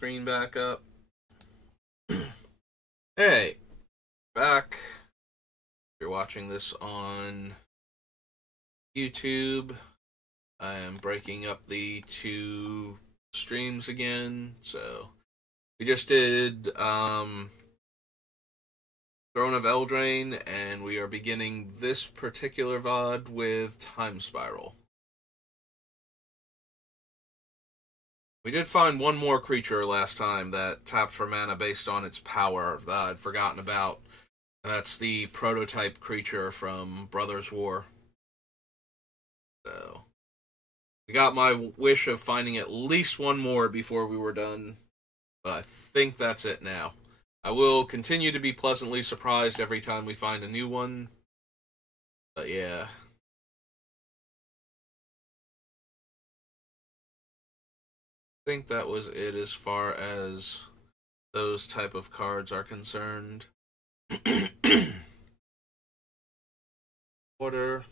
screen back up. Hey, back. If you're watching this on YouTube, I am breaking up the two streams again. So we just did Throne of Eldraine, and we are beginning this particular VOD with Time Spiral. We did find one more creature last time that tapped for mana based on its power that I'd forgotten about. And that's the prototype creature from Brothers War. So we got my wish of finding at least one more before we were done, but I think that's it now. I will continue to be pleasantly surprised every time we find a new one, but yeah. I think that was it as far as those type of cards are concerned. Order.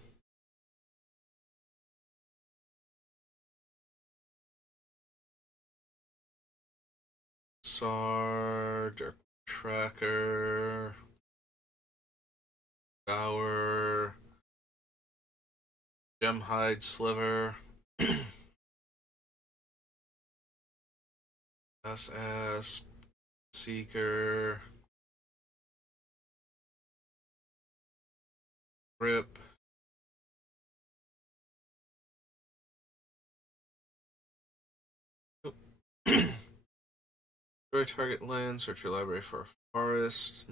Sarge, Tracker, Gower, Gemhide Sliver, SS, Seeker, Grip, destroy target land, search your library for a forest.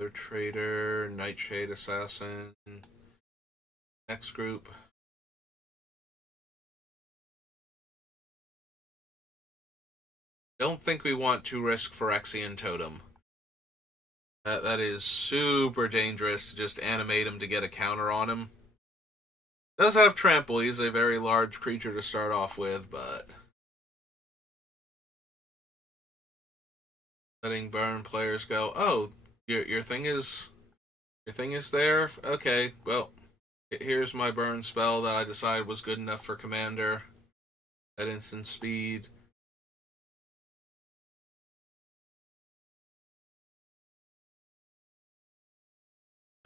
Other Trader, Nightshade Assassin. Next group. Don't think we want to risk Phyrexian Totem. That is super dangerous to just animate him to get a counter on him. Does have Trample, he's a very large creature to start off with, but letting burn players go, oh, your thing is there? Okay, well, here's my burn spell that I decided was good enough for Commander at instant speed.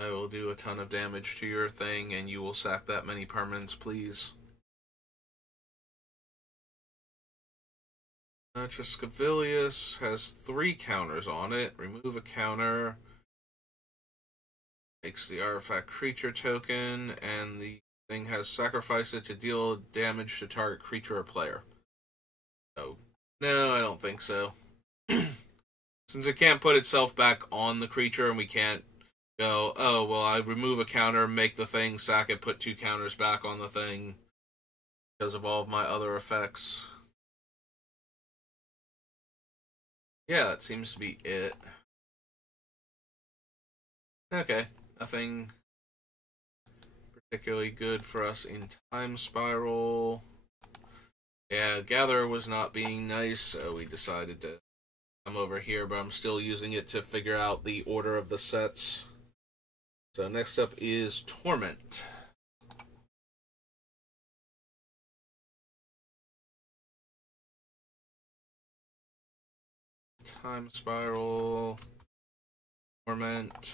I will do a ton of damage to your thing, and you will sack that many permanents, please. Triskavilius has 3 counters on it. Remove a counter. Makes the artifact creature token, and the thing has sacrificed it to deal damage to target creature or player. Oh, no, I don't think so. Since it can't put itself back on the creature, and we can't go, oh, well, I remove a counter, make the thing, sack it, put 2 counters back on the thing because of all of my other effects. Yeah, that seems to be it. Okay, nothing particularly good for us in Time Spiral. Yeah, Gatherer was not being nice, so we decided to come over here, but I'm still using it to figure out the order of the sets. So next up is Torment. Time Spiral, Torment.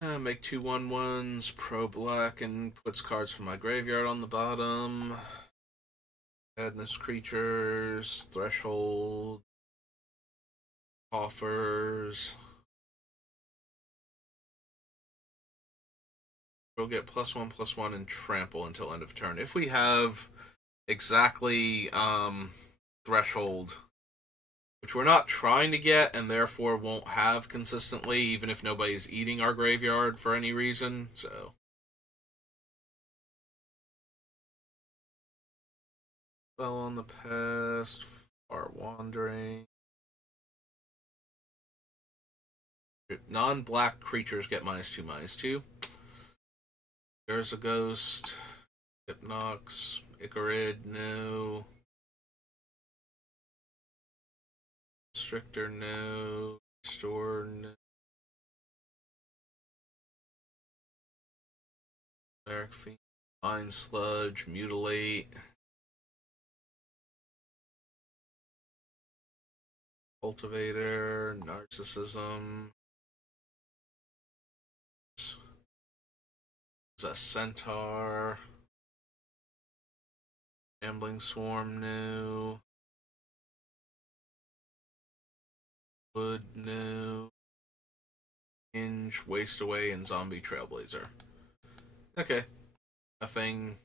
Make 2 1/1s, pro black, and puts cards from my graveyard on the bottom. Madness creatures, Threshold, Offers. We'll get +1/+1 and trample until end of turn. If we have exactly Threshold, which we're not trying to get and therefore won't have consistently, even if nobody's eating our graveyard for any reason, so. Spell on the past, Far Wandering. Non-black creatures get -2/-2. There's a Ghost, Hypnox, Icarid, no. Constrictor, no. Restore, no. Cleric Fiend, Mind Sludge, Mutilate, Cultivator, Narcissism, a Centaur, Gambling Swarm new, Wood new, Hinge, Waste Away, and Zombie Trailblazer. Okay. Nothing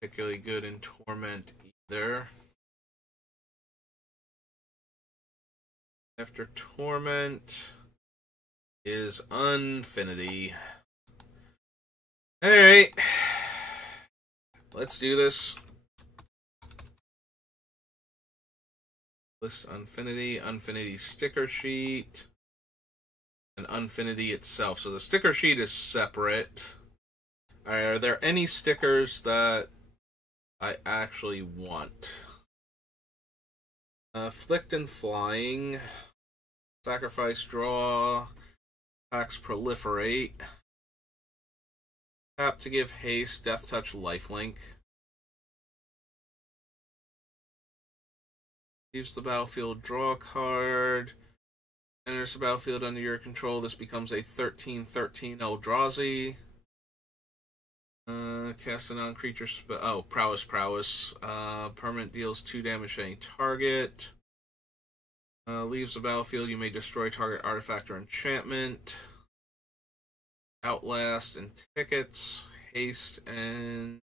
particularly good in Torment either. After Torment is Unfinity. Alright. Let's do this. List Unfinity, Unfinity sticker sheet, and Unfinity itself. So the sticker sheet is separate. Alright, are there any stickers that I actually want? Flicked and Flying, Sacrifice Draw, Attacks Proliferate, Tap to give haste, Death Touch, Lifelink. Leaves the battlefield, draw a card. Enters the battlefield under your control. This becomes a 13/13 Eldrazi. Cast a non-creature spell. Oh, Prowess. Permanent deals 2 damage to any target. Leaves the battlefield. You may destroy target artifact or enchantment. Outlast and tickets. Haste and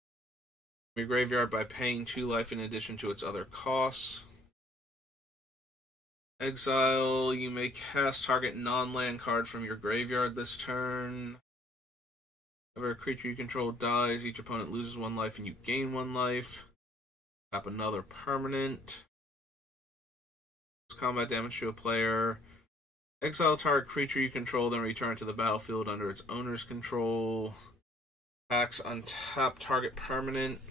your graveyard by paying 2 life in addition to its other costs. Exile. You may cast target non-land card from your graveyard this turn. Whenever a creature you control dies, each opponent loses 1 life and you gain 1 life. Tap another permanent. Combat damage to a player. Exile target creature you control, then return to the battlefield under its owner's control. Attacks untap target permanent.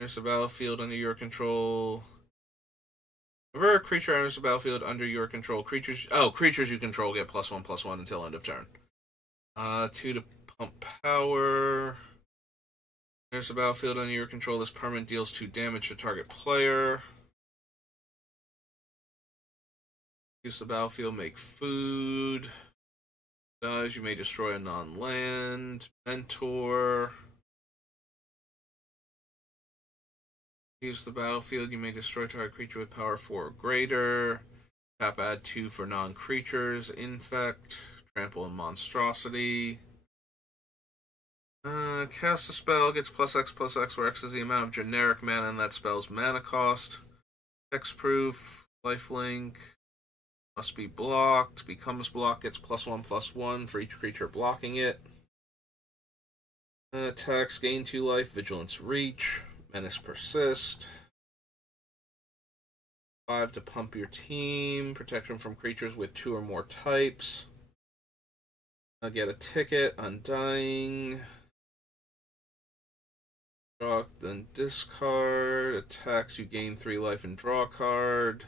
Enters the battlefield under your control. Whenever a creature enters the battlefield under your control, creatures you control get +1/+1 until end of turn. 2 to pump power. Enters the battlefield under your control. This permanent deals 2 damage to target player. Use the battlefield, make food. Dies, you may destroy a non-land. Mentor. Use the battlefield, you may destroy target creature with power 4 or greater. Tap add 2 for non-creatures. Infect. Trample and Monstrosity. Cast a spell, gets +X/+X, where X is the amount of generic mana in that spell's mana cost. Hexproof. Lifelink. Must be blocked. Becomes blocked. Gets +1/+1 for each creature blocking it. Attacks. Gain 2 life. Vigilance Reach. Menace Persist. 5 to pump your team. Protection from creatures with 2 or more types. Get a ticket. Undying. Draw, then discard. Attacks. You gain 3 life and draw a card.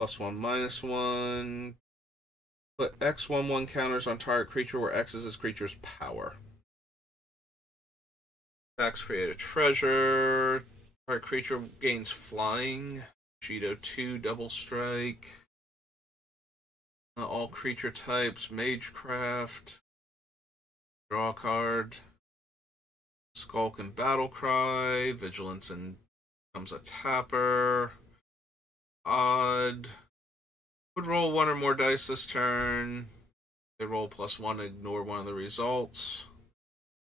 +1/-1. Put X/1/1 counters on target creature where X is this creature's power. Attacks, create a treasure. Target creature gains flying. Cheeto 2, double strike. All creature types. Magecraft. Draw a card. Skulk and Battlecry. Vigilance and becomes a tapper. Odd. Would roll 1 or more dice this turn. They roll +1, ignore one of the results.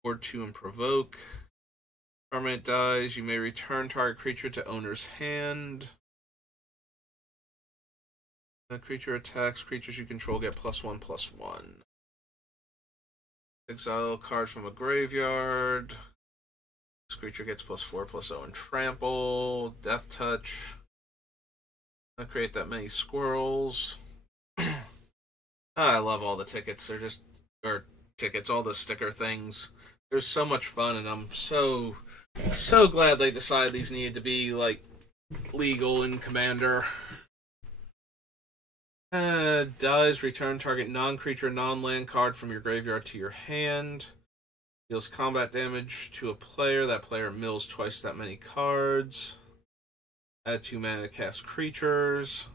Or 2 and provoke. Permanent dies. You may return target creature to owner's hand. The creature attacks. Creatures you control get +1/+1. Exile card from a graveyard. This creature gets +4/+0 and trample. Death touch. Not create that many squirrels. I love all the tickets. They're just, all the sticker things. They're so much fun, and I'm so glad they decided these needed to be, like, legal in Commander. Dies, return target non-creature, non-land card from your graveyard to your hand. Deals combat damage to a player. That player mills twice that many cards. Add 2 mana to cast creatures.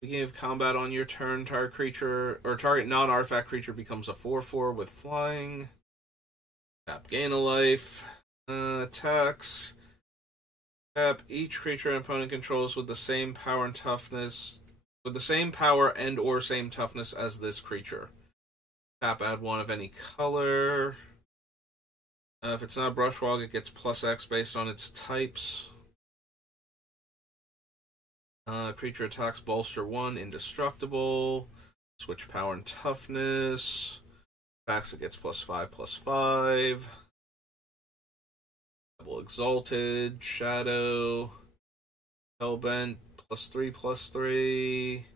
Beginning of combat on your turn, target creature or target non-artifact creature becomes a 4/4 with flying. Tap, gain a life. Attacks. Tap, each creature an opponent controls with the same power and toughness, with the same power and or same toughness as this creature. Tap, add 1 of any color. If it's not Brushwog, it gets +X based on its types. Creature attacks bolster 1, indestructible. Switch power and toughness. Attacks, it gets +5/+5. Double Exalted, Shadow, Hellbent, +3/+3.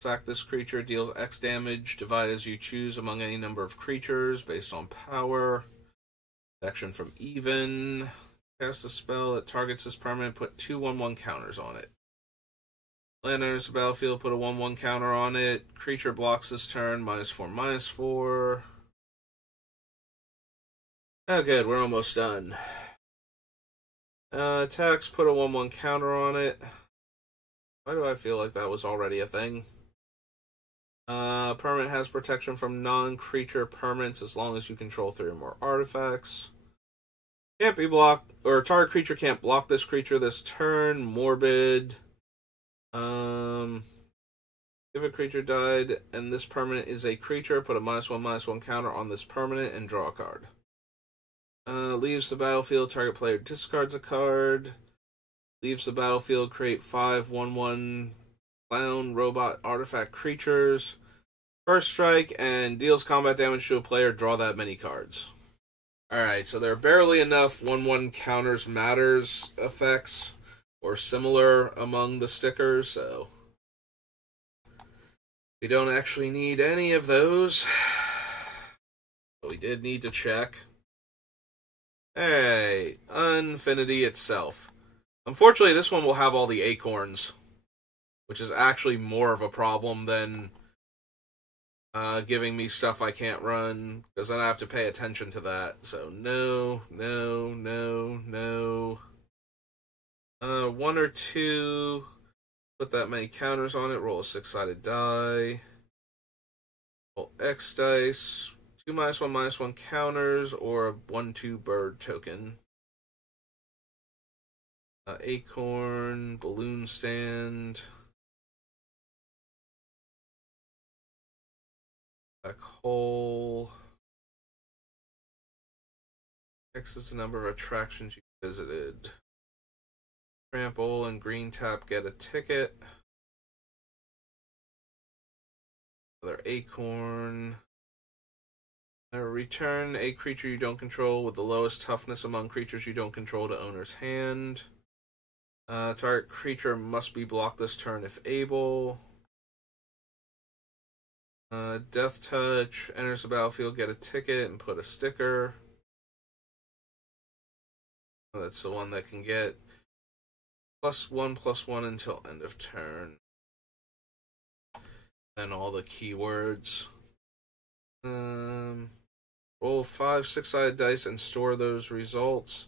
Sack this creature, deals X damage, divide as you choose among any number of creatures based on power. Action from Even. Cast a spell that targets this permanent, put 2 1/1 counters on it. Land enters the battlefield, put a 1/1 counter on it. Creature blocks this turn, -4/-4. Oh, good, we're almost done. Attacks, put a 1/1 counter on it. Why do I feel like that was already a thing? Permanent has protection from non-creature permanents as long as you control 3 or more artifacts. Can't be blocked, or target creature can't block this creature this turn. Morbid. If a creature died and this permanent is a creature, put a -1/-1 counter on this permanent and draw a card. Leaves the battlefield, target player discards a card. Leaves the battlefield, create 5 1/1 clown robot artifact creatures. First strike and deals combat damage to a player, draw that many cards. Alright, so there are barely enough 1/1 counters matters effects or similar among the stickers, so we don't actually need any of those. But we did need to check. Hey, Infinity itself. Unfortunately, this one will have all the acorns, which is actually more of a problem than giving me stuff I can't run, because then I have to pay attention to that. So no, no, no, no. 1 or 2, put that many counters on it, roll a 6-sided die. Roll X dice, 2 -1/-1 counters, or a 1/2 bird token. Acorn, balloon stand. Black hole. X is the number of attractions you visited. Trample and green tap, get a ticket. Another acorn. Return a creature you don't control with the lowest toughness among creatures you don't control to owner's hand. Target creature must be blocked this turn if able. Death Touch, enters the battlefield, get a ticket, and put a sticker. That's the one that can get +1/+1 until end of turn. And all the keywords. Roll 5 6-sided dice and store those results.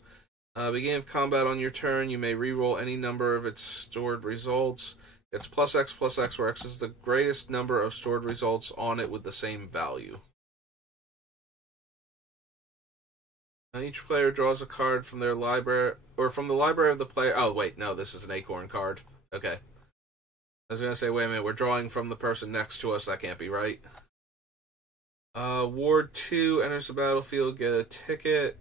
Beginning of combat on your turn, you may re-roll any number of its stored results. It's +X/+X, where X is the greatest number of stored results on it with the same value. Each player draws a card from their library, or from the library of the player. Oh, wait, no, this is an acorn card. Okay. I was going to say, wait a minute, we're drawing from the person next to us. That can't be right. Ward 2 enters the battlefield, get a ticket.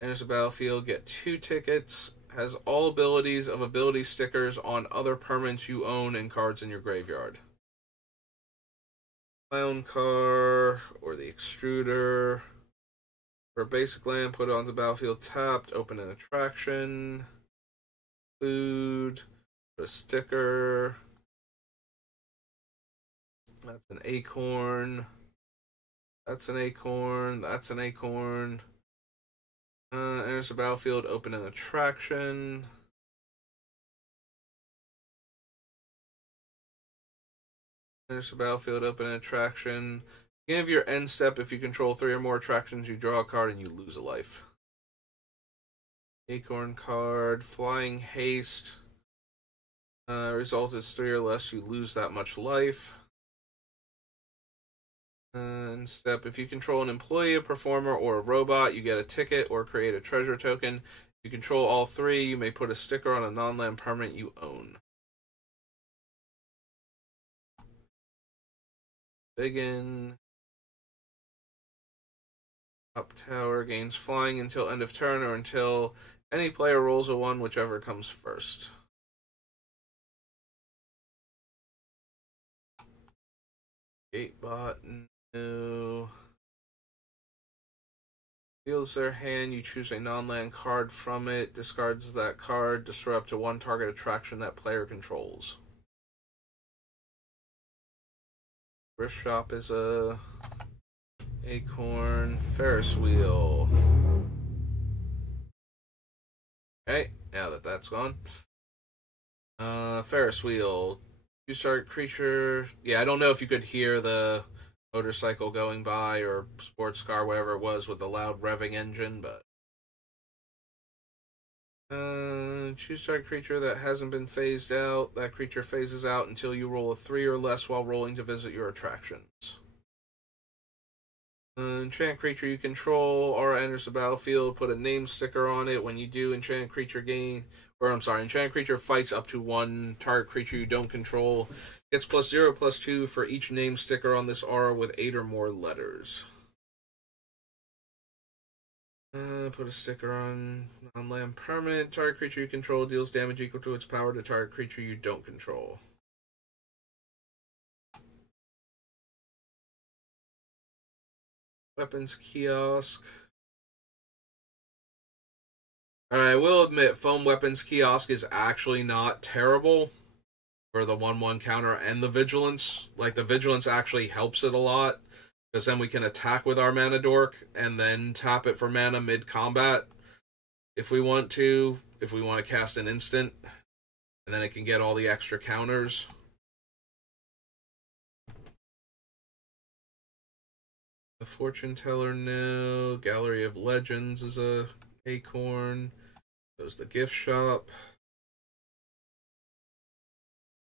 Enters the battlefield, get 2 tickets. Has all abilities of ability stickers on other permanents you own and cards in your graveyard. Clown car, or the extruder. For a basic land, put it on the battlefield tapped, open an attraction. Food, put a sticker. That's an acorn. That's an acorn. That's an acorn. Enters the battlefield, open an attraction. Finish the battlefield, open an attraction. Beginning of your end step, if you control 3 or more attractions, you draw a card and you lose a life. Acorn card, Flying Haste. Result is 3 or less, you lose that much life. And step, if you control an employee, a performer, or a robot, you get a ticket or create a treasure token. If you control all 3, you may put a sticker on a non-land permanent you own. Begin. Up tower gains flying until end of turn or until any player rolls a 1, whichever comes first. Gatebot, no. Deals their hand, you choose a non-land card from it, discards that card, destroy up to 1 target attraction that player controls. Thrift Shop is a Acorn. Ferris Wheel. Okay, now that that's gone. Ferris Wheel. You start creature. Yeah, I don't know if you could hear the motorcycle going by or sports car, whatever it was, with the loud revving engine, but choose target creature that hasn't been phased out. That creature phases out until you roll a 3 or less while rolling to visit your attractions. Enchant creature you control, aura enters the battlefield, put a name sticker on it. When you do, enchant creature enchant creature fights up to 1 target creature you don't control. Gets +0/+2 for each name sticker on this aura with 8 or more letters. Put a sticker on non-land permanent. Target creature you control deals damage equal to its power to target creature you don't control. Weapons kiosk. Alright, I will admit, foam weapons kiosk is actually not terrible for the 1/1 counter and the vigilance. Like, the vigilance actually helps it a lot, because then we can attack with our mana dork and then tap it for mana mid-combat if we want to cast an instant, and then it can get all the extra counters. The Fortune Teller, no. Gallery of Legends is a Acorn. There's the Gift Shop. As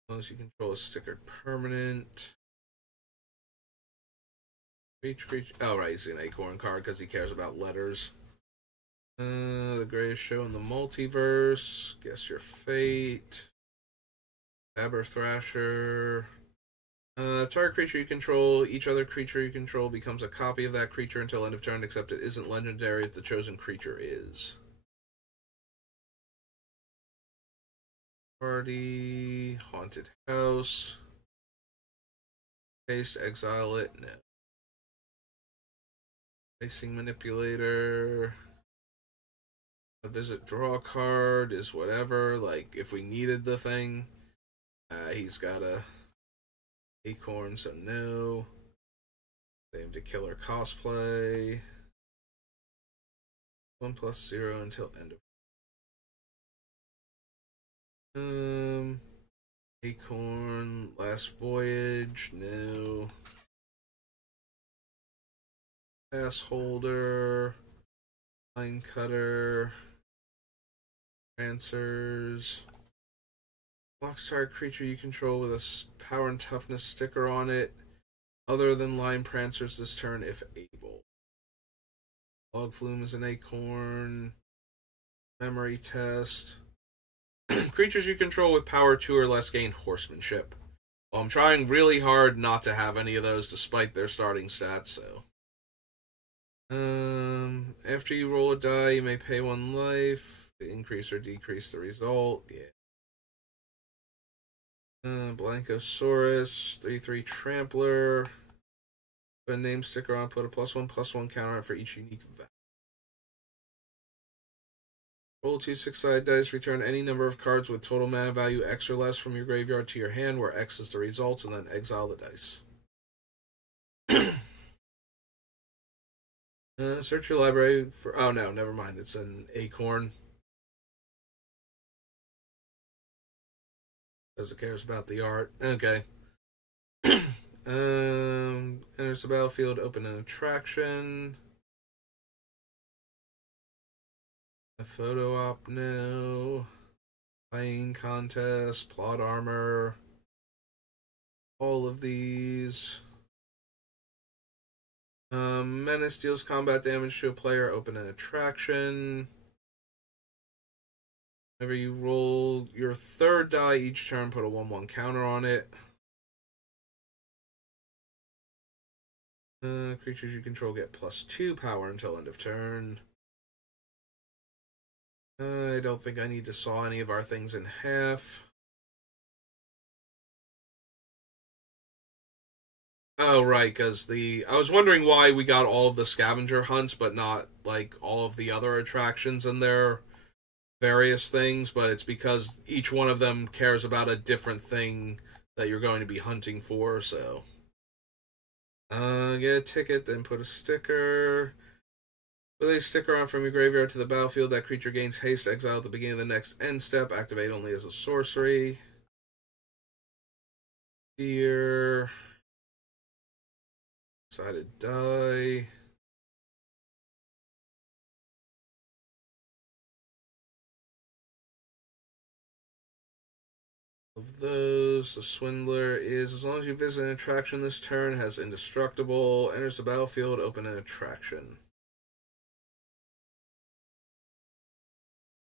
long as you control a stickered permanent. Each creature. Oh, right, he's an Acorn card because he cares about letters. The Greatest Show in the Multiverse. Guess Your Fate. Aber Thrasher. Target creature you control, each other creature you control becomes a copy of that creature until end of turn, except it isn't legendary if the chosen creature is. Party, Haunted House. Paste, exile it, no. Placing Manipulator. A visit, draw a card is whatever, like if we needed the thing. He's got a Acorn, so no. Same to Killer Cosplay. 1+0 until end of. Acorn, Last Voyage, no. Pass Holder, Line Cutter, Trancers. Blocks target creature you control with a power and toughness sticker on it, other than Line Prancers this turn if able. Log Flume is an Acorn. Memory Test. Creatures you control with power 2 or less gain Horsemanship. Well, I'm trying really hard not to have any of those despite their starting stats, so. After you roll a die, you may pay 1 life to increase or decrease the result. Yeah. Blankosaurus, 3/3 Trampler. Put a name sticker on, put a +1/+1 counter on for each unique value. Roll 2 6-sided dice, return any number of cards with total mana value X or less from your graveyard to your hand, where X is the results, and then exile the dice. Search your library for... Oh, no, never mind. It's an Acorn. Because it cares about the art. Okay. Enters the battlefield, open an attraction. A photo op now. Playing contest, plot armor. All of these. Menace deals combat damage to a player, open an attraction. Whenever you roll your third die each turn, put a 1/1 counter on it. Creatures you control get +2 power until end of turn. I don't think I need to saw any of our things in half. Oh, right, because I was wondering why we got all of the scavenger hunts, but not, like, all of the other attractions and their various things, but it's because each one of them cares about a different thing that you're going to be hunting for, so. Get a ticket, then put a sticker. With a sticker on from your graveyard to the battlefield, that creature gains haste, exile at the beginning of the next end step, activate only as a sorcery. Here. Decided die. Of those, the Swindler is, as long as you visit an attraction this turn, has indestructible, enters the battlefield, open an attraction.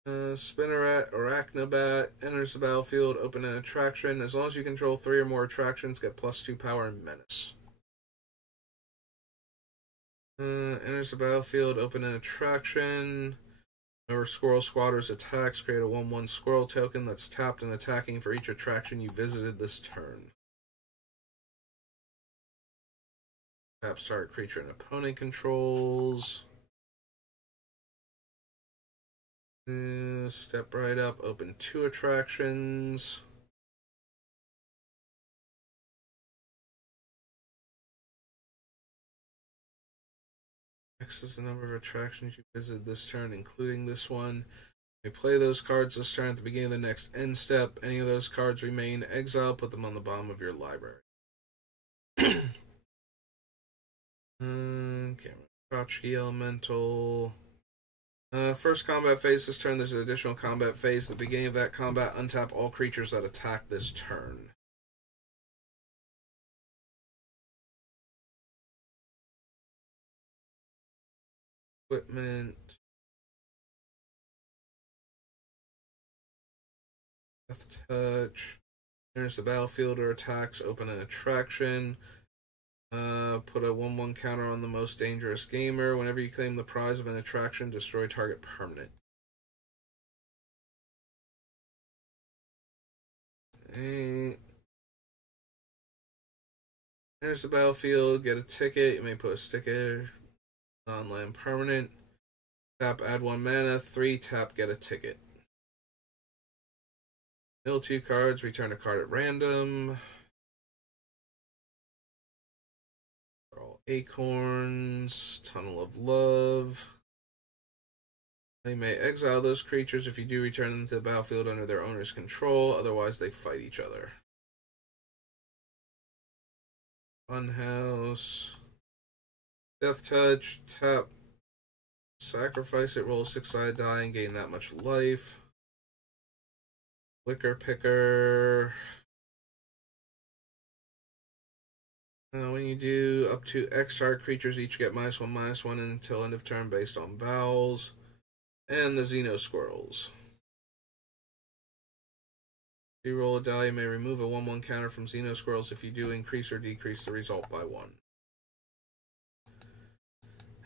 Spinneret, Arachnobat, enters the battlefield, open an attraction. As long as you control 3 or more attractions, get +2 power and menace. Enters the battlefield, open an attraction. Whenever Squirrel Squatters attacks, create a 1/1 Squirrel token that's tapped and attacking for each attraction you visited this turn. Taps target creature and opponent controls. Step right up, open 2 attractions. X is the number of attractions you visited this turn, including this one. You may play those cards this turn at the beginning of the next end step. Any of those cards remain exiled, put them on the bottom of your library. Tchotchke Elemental. First combat phase this turn, there's an additional combat phase. At the beginning of that combat, untap all creatures that attack this turn. Equipment. Death Touch. Enters the battlefield or attacks, open an attraction. Put a 1/1 counter on the most dangerous gamer. Whenever you claim the prize of an attraction, destroy target permanent. Enters the battlefield, get a ticket. You may put a sticker on land permanent. Tap, add 1 mana. 3, tap, get a ticket. Mill 2 cards, return a card at random. All acorns, Tunnel of Love. You may exile those creatures if you do return them to the battlefield under their owner's control, otherwise they fight each other. Funhouse. Death Touch, tap, sacrifice it, roll a 6-sided die and gain that much life. Wicker Picker. When you do up to X target creatures, each get -1/-1 until end of turn based on vowels. And the Xeno Squirrels. If you roll a die, you may remove a 1/1 counter from Xeno Squirrels. If you do, increase or decrease the result by 1.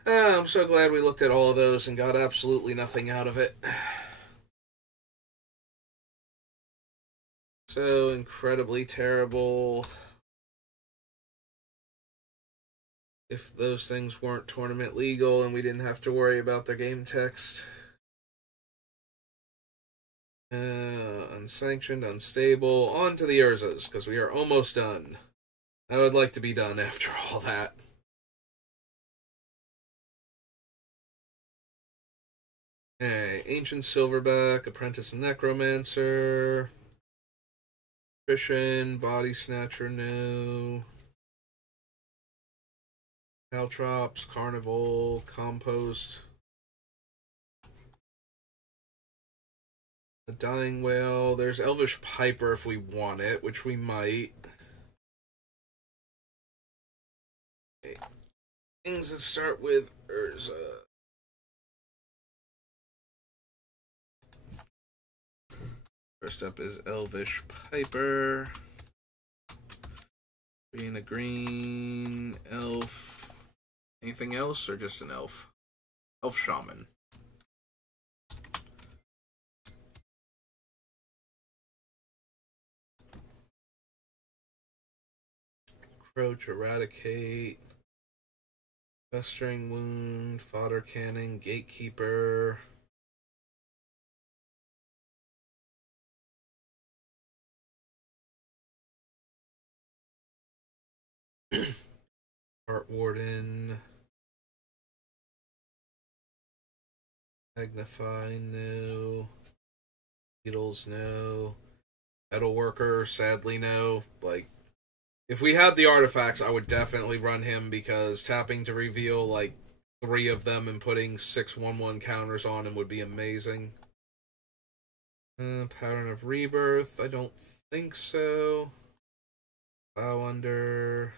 I'm so glad we looked at all of those and got absolutely nothing out of it. So incredibly terrible. If those things weren't tournament legal and we didn't have to worry about their game text. Unsanctioned, unstable. On to the Urzas, because we are almost done. I would like to be done after all that. Okay, Ancient Silverback, Apprentice Necromancer, Patrician, Body Snatcher, no. Caltrops, Carnival, Compost, a Dying Whale. There's Elvish Piper if we want it, which we might. Okay. Things that start with Urza. First up is Elvish Piper. Being a green elf. Anything else or just an elf? Elf Shaman. Crouch, Eradicate. Festering Wound, Fodder Cannon, Gatekeeper. Heart Warden. Magnify, no. Beetles, no. Metalworker, sadly, no. Like, if we had the artifacts, I would definitely run him because tapping to reveal, like, 3 of them and putting 6 1/1 counters on him would be amazing. Pattern of Rebirth, I don't think so. Bow Under.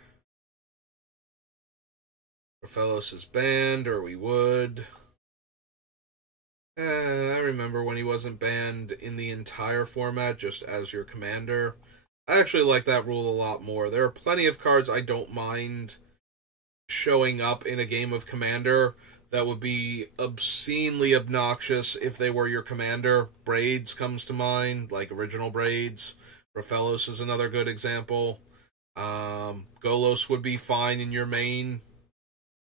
Raphaelos is banned, or we would. I remember when he wasn't banned in the entire format, just as your commander. I actually like that rule a lot more. There are plenty of cards I don't mind showing up in a game of Commander that would be obscenely obnoxious if they were your commander. Braids comes to mind, like original Braids. Raphaelos is another good example. Golos would be fine in your main.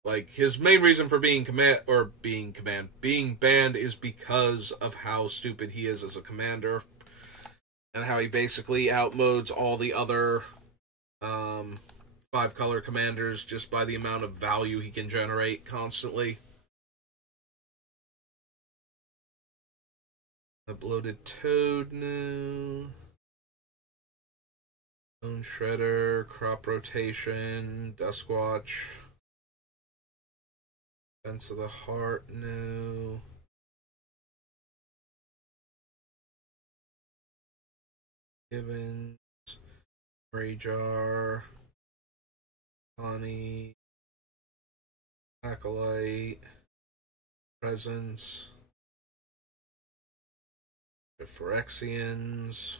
Like, his main reason for being banned is because of how stupid he is as a commander. And how he basically outmodes all the other 5-color commanders just by the amount of value he can generate constantly. A Bloated Toad, no. Bone Shredder, Crop Rotation, Duskwatch. Defense of the Heart, no. Gibbons, Rayjar, Honey, Acolyte, Presence, Phyrexians,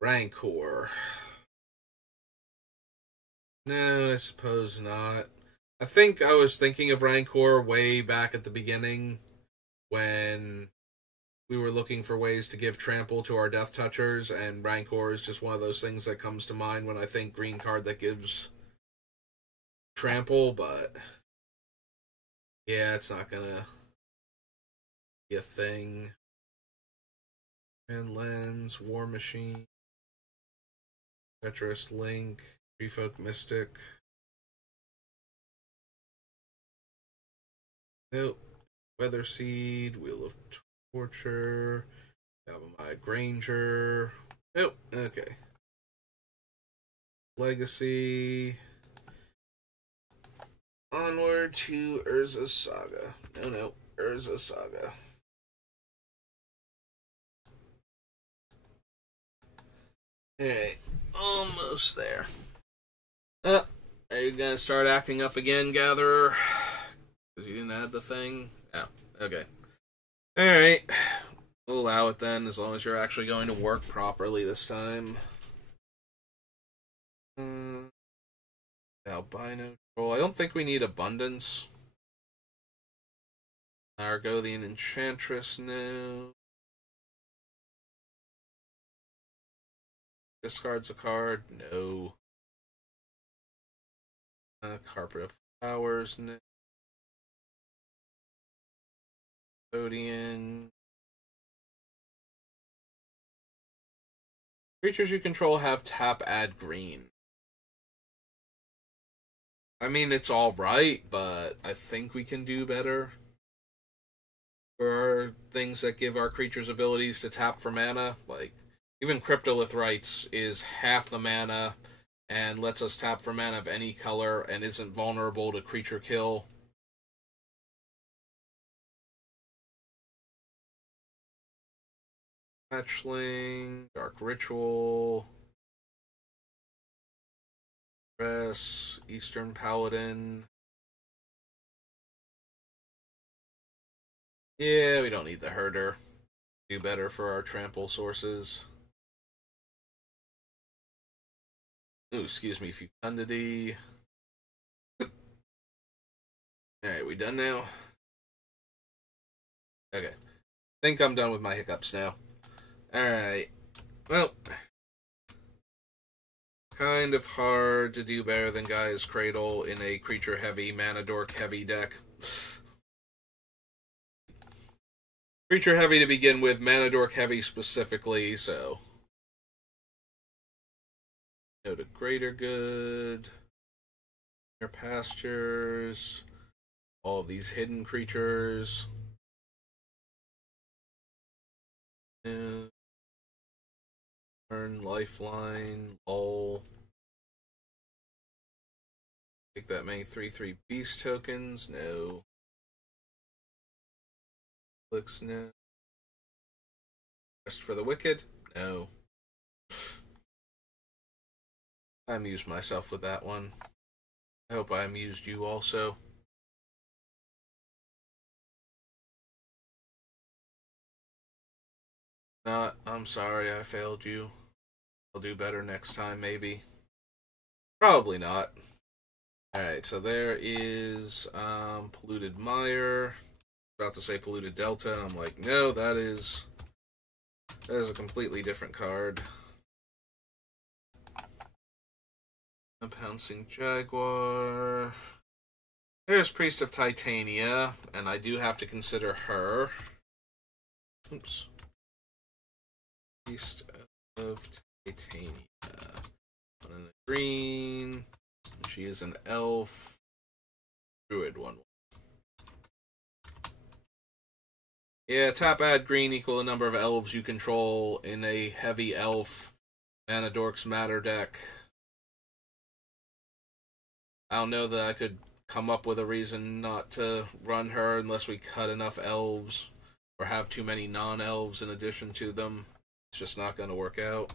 Rancor. No, I suppose not. I think I was thinking of Rancor way back at the beginning when we were looking for ways to give trample to our Death Touchers, and Rancor is just one of those things that comes to mind when I think green card that gives trample, but yeah, it's not gonna be a thing. And Lens, War Machine, Tetris Link, Treefolk Mystic. Nope. Weather Seed, Wheel of Torture, Galvamai Granger. Nope. Okay. Legacy. Onward to Urza's Saga. No, Urza Saga. Alright, almost there. Are you gonna start acting up again, Gatherer? Because you didn't add the thing? Oh, okay. Alright. We'll allow it then, as long as you're actually going to work properly this time. Albino Troll. I don't think we need Abundance. Argothian Enchantress, no. Discards a card, no. Carpet of Flowers, no. Custodian. Creatures you control have tap, add green. I mean, it's alright, but I think we can do better. There are things that give our creatures abilities to tap for mana, like, even Cryptolith Rites is half the mana, and lets us tap for mana of any color and isn't vulnerable to creature kill. Hatchling, Dark Ritual, Eastern Paladin. Yeah, we don't need the Herder. Do better for our trample sources. Ooh, excuse me, Fecundity. Alright, we done now? Okay. Think I'm done with my hiccups now. Alright. Well, kind of hard to do better than Gaia's Cradle in a creature-heavy, mana-dork-heavy deck. Creature-heavy to begin with, mana-dork-heavy specifically, so... Go to Greater Good... Your Pastures... All of these hidden creatures... And... Turn, Lifeline, Lull... Take that many 3/3 beast tokens? No. Clicks no. Rest for the Wicked? No. I amused myself with that one. I hope I amused you also. Not, I'm sorry I failed you. I'll do better next time, maybe. Probably not. Alright, so there is Polluted Mire. About to say Polluted Delta, and I'm like, no, that is a completely different card. A Pouncing Jaguar. There's Priest of Titania, and I do have to consider her. Oops. Priest of Titania. One in the green. She is an elf. Druid 1/1. Yeah, tap add green equal the number of elves you control in a heavy elf Mana Dorks Matter deck. I don't know that I could come up with a reason not to run her unless we cut enough elves or have too many non-elves in addition to them. It's just not going to work out.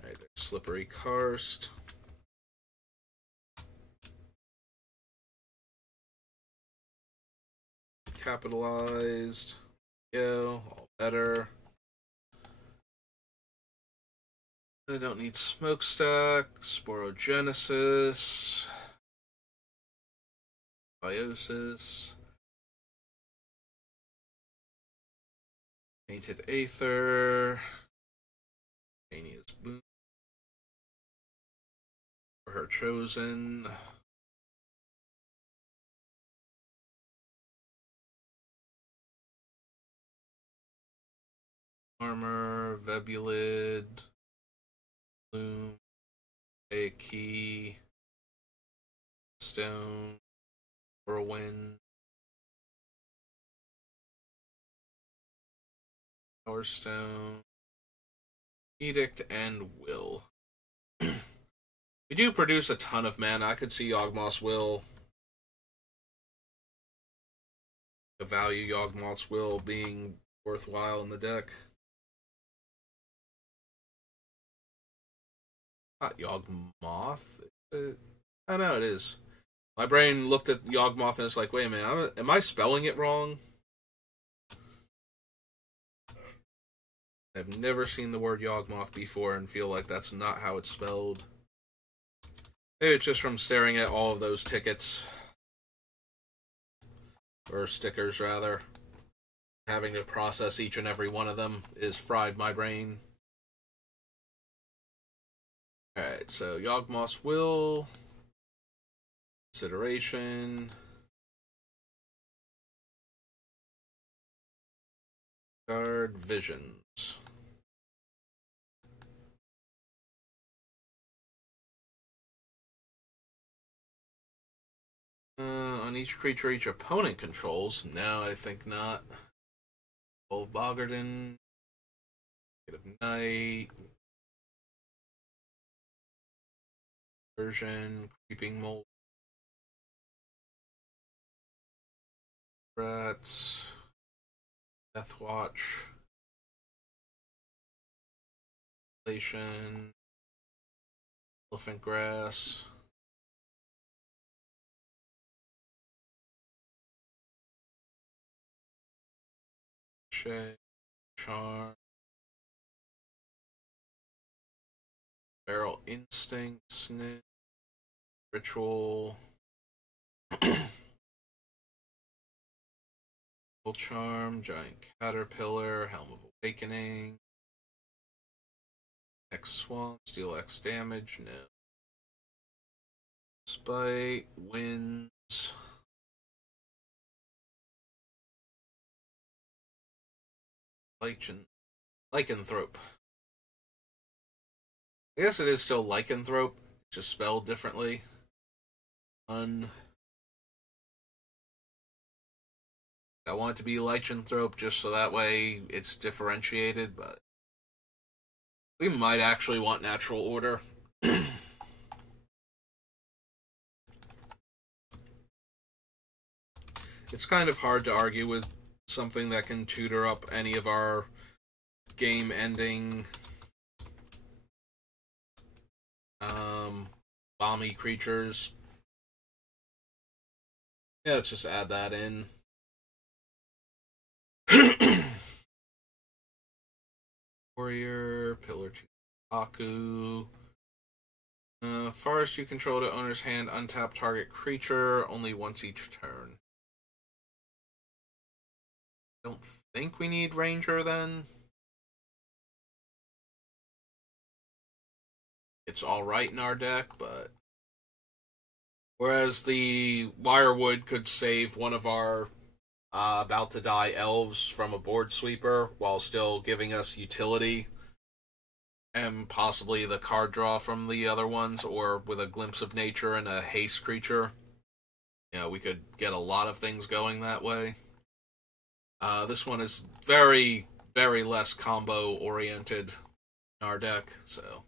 Alright, there's Slippery Karst. Capitalized. Go. All better. I don't need Smokestack. Sporogenesis. Biosis. Painted Aether. Mania's Boon. For her chosen. Armor, Vebulid, Bloom, a Key, Stone, Whirlwind, Power Stone, Edict, and Will. We do produce a ton of mana. I could see Yawgmoth's Will. The value Yawgmoth's Will being worthwhile in the deck. Not Yawgmoth. I know it is. My brain looked at Yawgmoth and it's like, wait a minute, am I spelling it wrong? I've never seen the word Yawgmoth before and feel like that's not how it's spelled. Maybe it's just from staring at all of those tickets. Or stickers, rather. Having to process each and every one of them is fried my brain. Alright, so Yawgmoth's Will. Consideration. Guard Visions. On each creature each opponent controls. No, I think not. Old Boggarden. Bit of Night. Version, Creeping Mold, Rats, Death Watch, Elephant Grass, Charm, Feral Instinct, Snitch, Ritual, Charm, Giant Caterpillar, Helm of Awakening, X Swamp, Deal X damage, no. Spite, Winds, Lycanthrope. I guess it is still Lycanthrope, just spelled differently. I want it to be Lycanthrope just so that way it's differentiated, but we might actually want Natural Order. It's kind of hard to argue with something that can tutor up any of our game-ending bomby creatures. Yeah, let's just add that in. Warrior, Pillar 2, Aku. Forest you control to owner's hand, untap target creature only once each turn. Don't think we need Ranger then. It's alright in our deck, but whereas the Wirewood could save one of our about to die elves from a board sweeper while still giving us utility and possibly the card draw from the other ones, or with a Glimpse of Nature and a haste creature. You know, we could get a lot of things going that way. This one is very, very less combo oriented in our deck, so.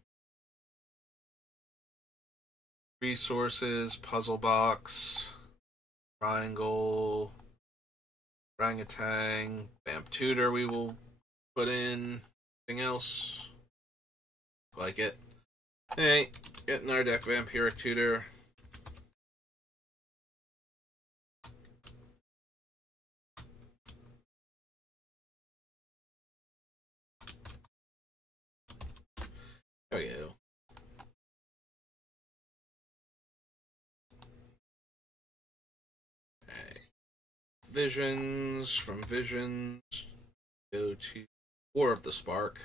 Resources, Puzzle Box, Triangle, Orangutan, Vamp Tutor we will put in. Anything else? Like it. Hey, get in our deck Vampiric Tutor. There we go. Okay. Visions. From Visions, go to War of the Spark.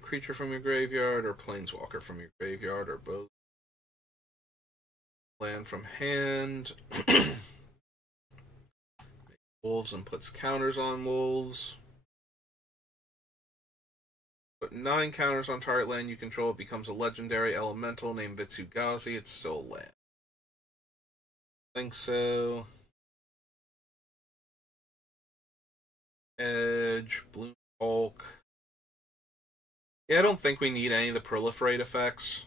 Creature from your graveyard or Planeswalker from your graveyard or both. Land from hand. Wolves and puts counters on wolves. Put 9 counters on target land you control. It becomes a legendary elemental named Vitsugazi. It's still a land. I think so. Edge, Bloom Hulk. Yeah, I don't think we need any of the proliferate effects.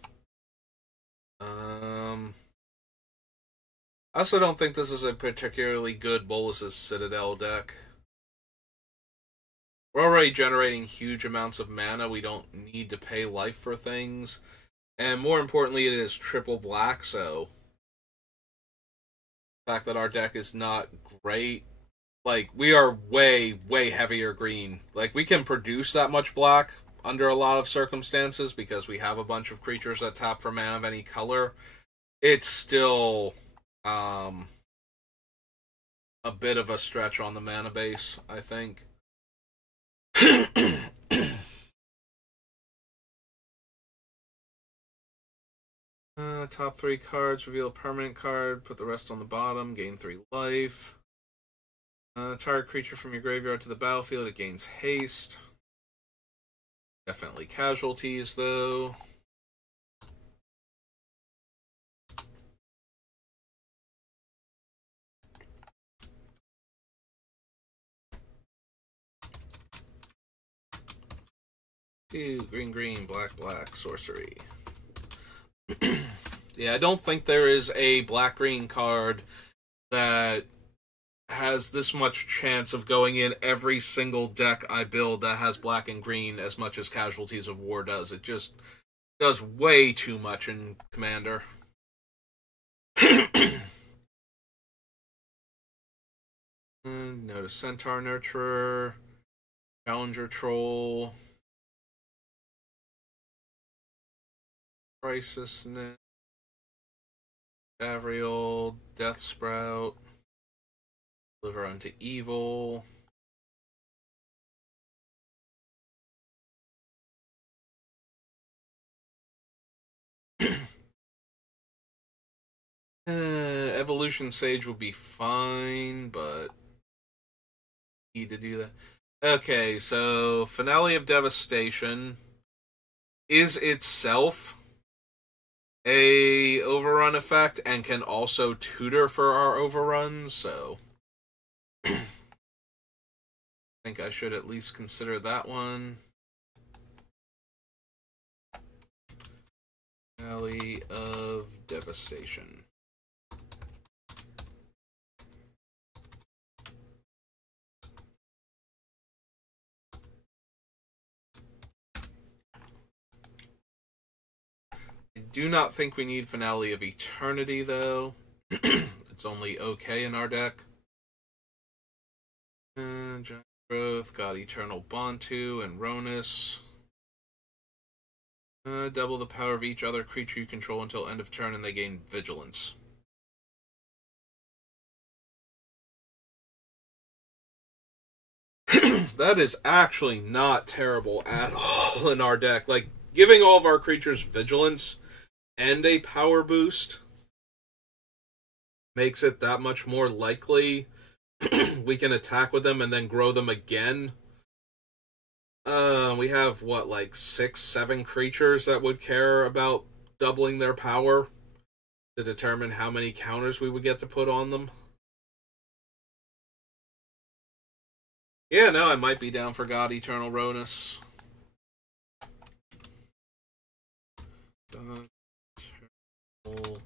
I also don't think this is a particularly good Bolus's Citadel deck. We're already generating huge amounts of mana. We don't need to pay life for things. And more importantly, it is triple black, so the fact that our deck is not great. Like, we are way, way heavier green. Like, we can produce that much black under a lot of circumstances because we have a bunch of creatures that tap for mana of any color. It's still a bit of a stretch on the mana base, I think. Top 3 cards, reveal a permanent card, put the rest on the bottom, gain 3 life. Target creature from your graveyard to the battlefield, it gains haste. Definitely casualties, though. Ew, green, green, black, black, sorcery. Yeah, I don't think there is a black-green card that has this much chance of going in every single deck I build that has black and green as much as Casualties of War does. It just does way too much in Commander. Notice Centaur Nurturer, Challenger Troll, Crisis Net, Avriel, Death Sprout, Deliver Unto Evil. Evolution Sage will be fine, but need to do that. Okay, so Finale of Devastation is itself a overrun effect and can also tutor for our overruns, so I think I should at least consider that one. Finale of Devastation. I do not think we need Finale of Eternity, though. It's only okay in our deck. Giant Growth, got Eternal Bontu and Ronus. Double the power of each other creature you control until end of turn and they gain Vigilance. That is actually not terrible at all in our deck. Like, giving all of our creatures Vigilance and a power boost makes it that much more likely we can attack with them and then grow them again. We have, what, like 6, 7 creatures that would care about doubling their power to determine how many counters we would get to put on them. Yeah, no, I might be down for God Eternal Ronus. God Eternal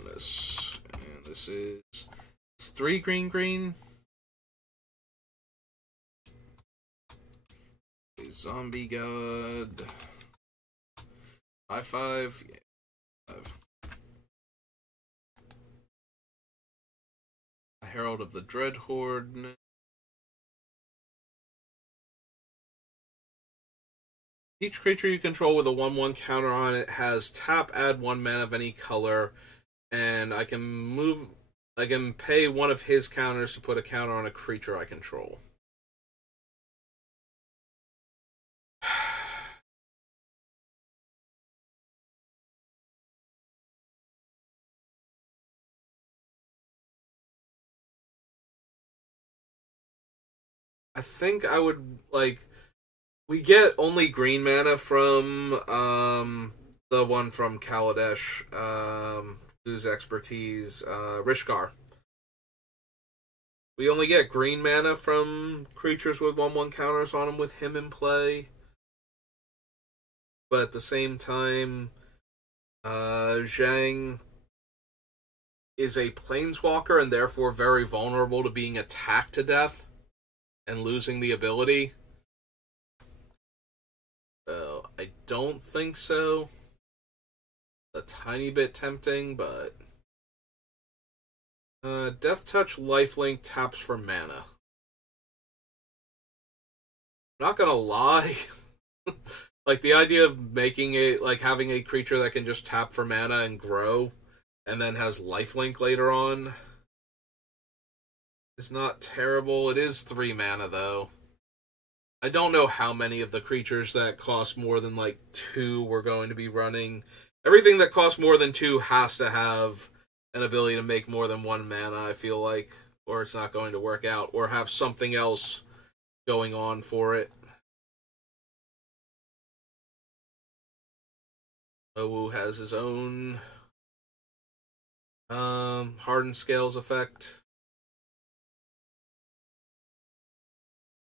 Ronus. And this is... It's 3 green, green. A Zombie God. 5/5. Yeah, 5. A Herald of the Dread Horde. Each creature you control with a 1/1 counter on it has tap, add 1 mana of any color, and I can pay one of his counters to put a counter on a creature I control. I think I would, like, we get only green mana from the one from Kaladesh, whose expertise, Rishkar. We only get green mana from creatures with 1/1 counters on them with him in play. But at the same time, Zhang is a planeswalker and therefore very vulnerable to being attacked to death and losing the ability. So, I don't think so. A tiny bit tempting, but... Death Touch Lifelink taps for mana. Not gonna lie. Like, the idea of making it, like, having a creature that can just tap for mana and grow, and then has lifelink later on, is not terrible. It is 3 mana, though. I don't know how many of the creatures that cost more than, like, 2 we're going to be running. Everything that costs more than 2 has to have an ability to make more than 1 mana, I feel like, or it's not going to work out, or have something else going on for it. Owu has his own Hardened Scales effect.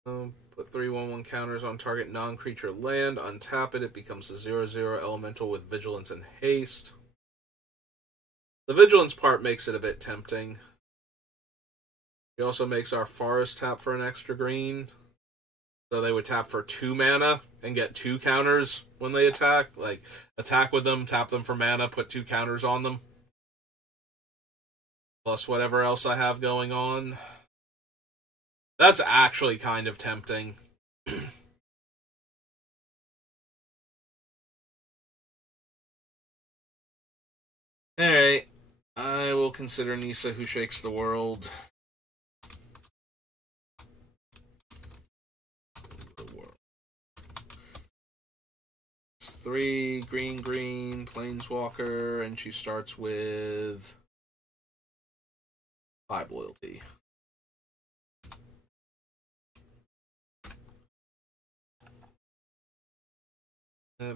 But Put 3/1/1 counters on target non-creature land. Untap it. It becomes a 0/0 elemental with vigilance and haste. The vigilance part makes it a bit tempting. It also makes our forest tap for an extra green. So they would tap for 2 mana and get 2 counters when they attack. Like, attack with them, tap them for mana, put 2 counters on them. Plus whatever else I have going on. That's actually kind of tempting. Alright. I will consider Nissa Who Shakes the World. 3 green planeswalker, and she starts with 5 loyalty.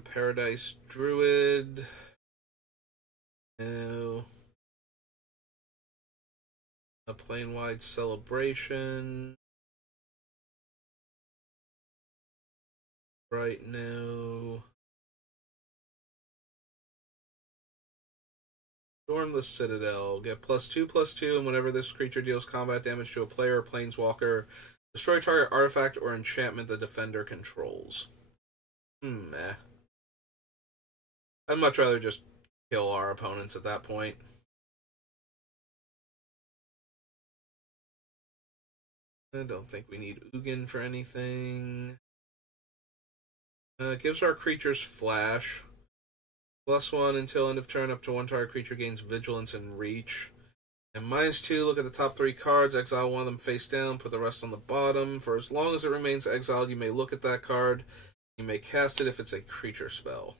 Paradise Druid. No. A plane-wide celebration. Right now. Stormless Citadel. Get +2/+2, and whenever this creature deals combat damage to a player or planeswalker, destroy target artifact or enchantment the defender controls. Meh. I'd much rather just kill our opponents at that point. I don't think we need Ugin for anything. Gives our creatures flash. +1 until end of turn, up to 1 target creature gains vigilance and reach. And -2, look at the top 3 cards, exile one of them face down, put the rest on the bottom. For as long as it remains exiled, you may look at that card. You may cast it if it's a creature spell.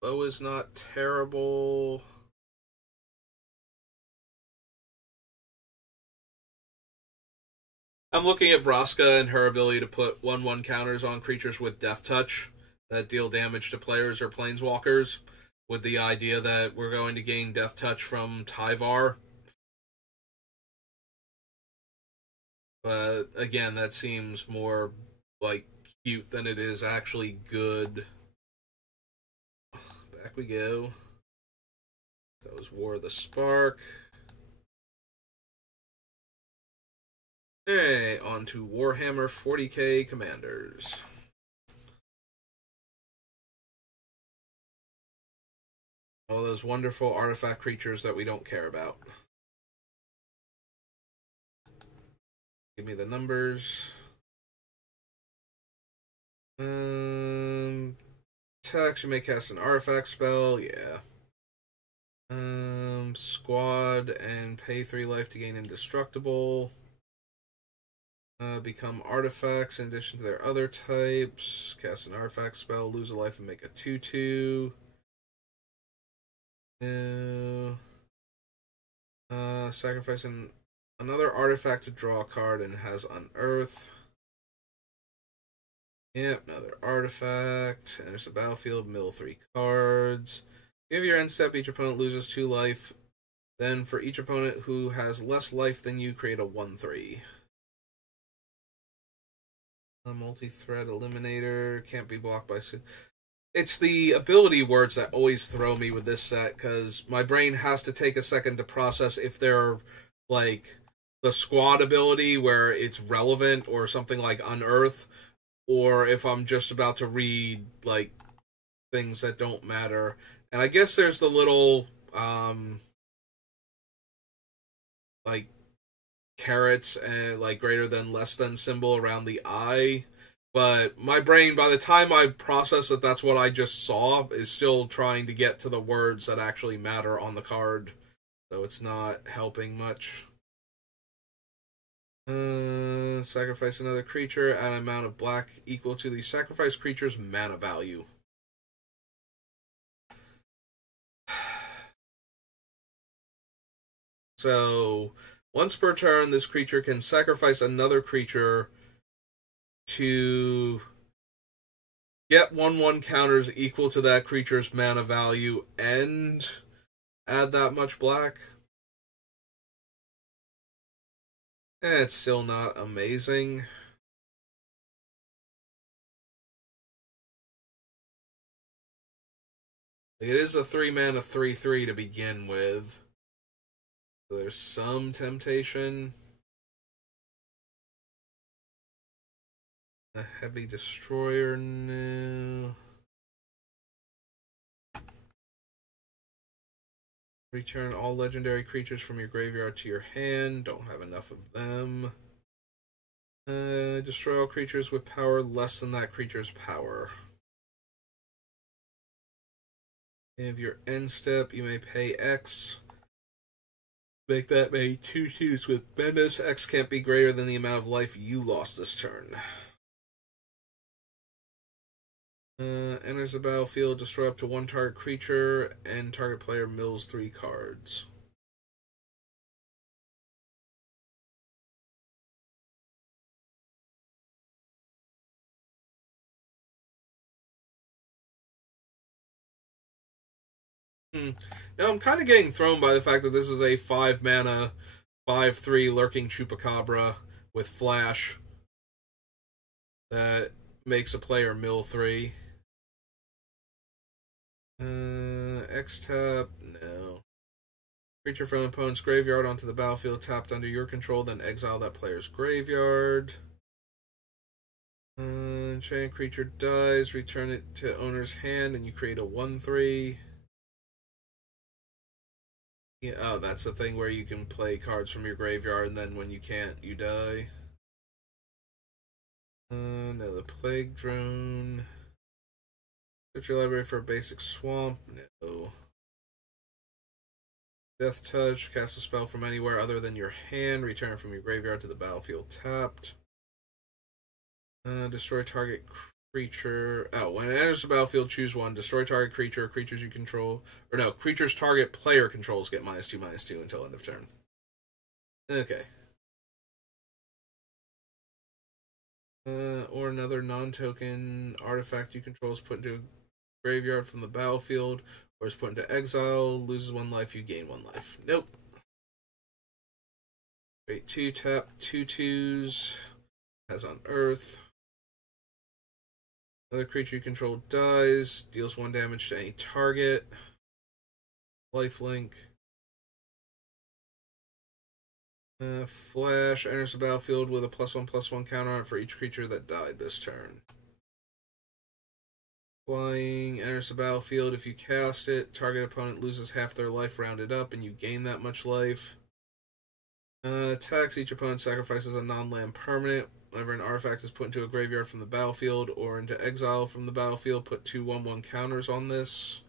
Bow is not terrible. I'm looking at Vraska and her ability to put 1/1 counters on creatures with Death Touch that deal damage to players or planeswalkers, with the idea that we're going to gain Death Touch from Tyvar. But again, that seems more like cute than it is actually good. Back we go. That was War of the Spark. Hey, on to Warhammer 40k Commanders. All those wonderful artifact creatures that we don't care about. Give me the numbers. Attacks, you may cast an artifact spell, yeah. Squad and pay 3 life to gain indestructible. Become artifacts in addition to their other types. Cast an artifact spell, lose a life and make a 2/2. Sacrifice another artifact to draw a card and has Unearth. Yep, another artifact. Enters the battlefield, mill 3 cards. Give your end step, each opponent loses 2 life. Then for each opponent who has less life than you, create a 1/3. A multi-threat eliminator, can't be blocked by... It's the ability words that always throw me with this set, because my brain has to take a second to process if they're, like, the squad ability where it's relevant, or something like Unearth, or if I'm just about to read, like, things that don't matter. And I guess there's the little, like, carrots and, like, greater than, less than symbol around the eye. But my brain, by the time I process that that's what I just saw, is still trying to get to the words that actually matter on the card. So it's not helping much. Sacrifice another creature at an amount of black equal to the sacrificed creature's mana value. So, once per turn, this creature can sacrifice another creature to get 1/1 counters equal to that creature's mana value and add that much black. It's still not amazing. It is a 3-mana 3/3 to begin with. So there's some temptation. A heavy destroyer, no. Return all legendary creatures from your graveyard to your hand. Don't have enough of them. Destroy all creatures with power less than that creature's power. If your end step, you may pay X. Make that many 2/2s with menace. X can't be greater than the amount of life you lost this turn. Enters the battlefield, destroy up to one target creature, and target player mills 3 cards. Now I'm kind of getting thrown by the fact that this is a 5-mana, 5/3 Lurking Chupacabra with Flash that makes a player mill 3. X-tap, no. Creature from opponent's graveyard onto the battlefield tapped under your control, then exile that player's graveyard. Enchanted creature dies, return it to owner's hand, and you create a 1/3. Yeah, oh, that's the thing where you can play cards from your graveyard, and then when you can't, you die. No, the Plague Drone. Search your library for a basic swamp. No. Death Touch. Cast a spell from anywhere other than your hand. Return it from your graveyard to the battlefield tapped. Destroy target creature. Oh, when it enters the battlefield, choose one. Destroy target creature. Creatures you control. Or no, creatures target player controls get -2/-2 until end of turn. Okay. Or another non-token artifact you control is put into a graveyard from the battlefield, or is put into exile, loses 1 life, you gain 1 life. Nope. Great, 2-tap, 2/2s, has on Earth. Another creature you control dies, deals 1 damage to any target. Lifelink. Flash enters the battlefield with a +1/+1 counter on it for each creature that died this turn. Flying enters the battlefield. If you cast it, target opponent loses half their life rounded up, and you gain that much life. Attacks, each opponent sacrifices a non-land permanent. Whenever an artifact is put into a graveyard from the battlefield or into exile from the battlefield, put 2 1/1 counters on this.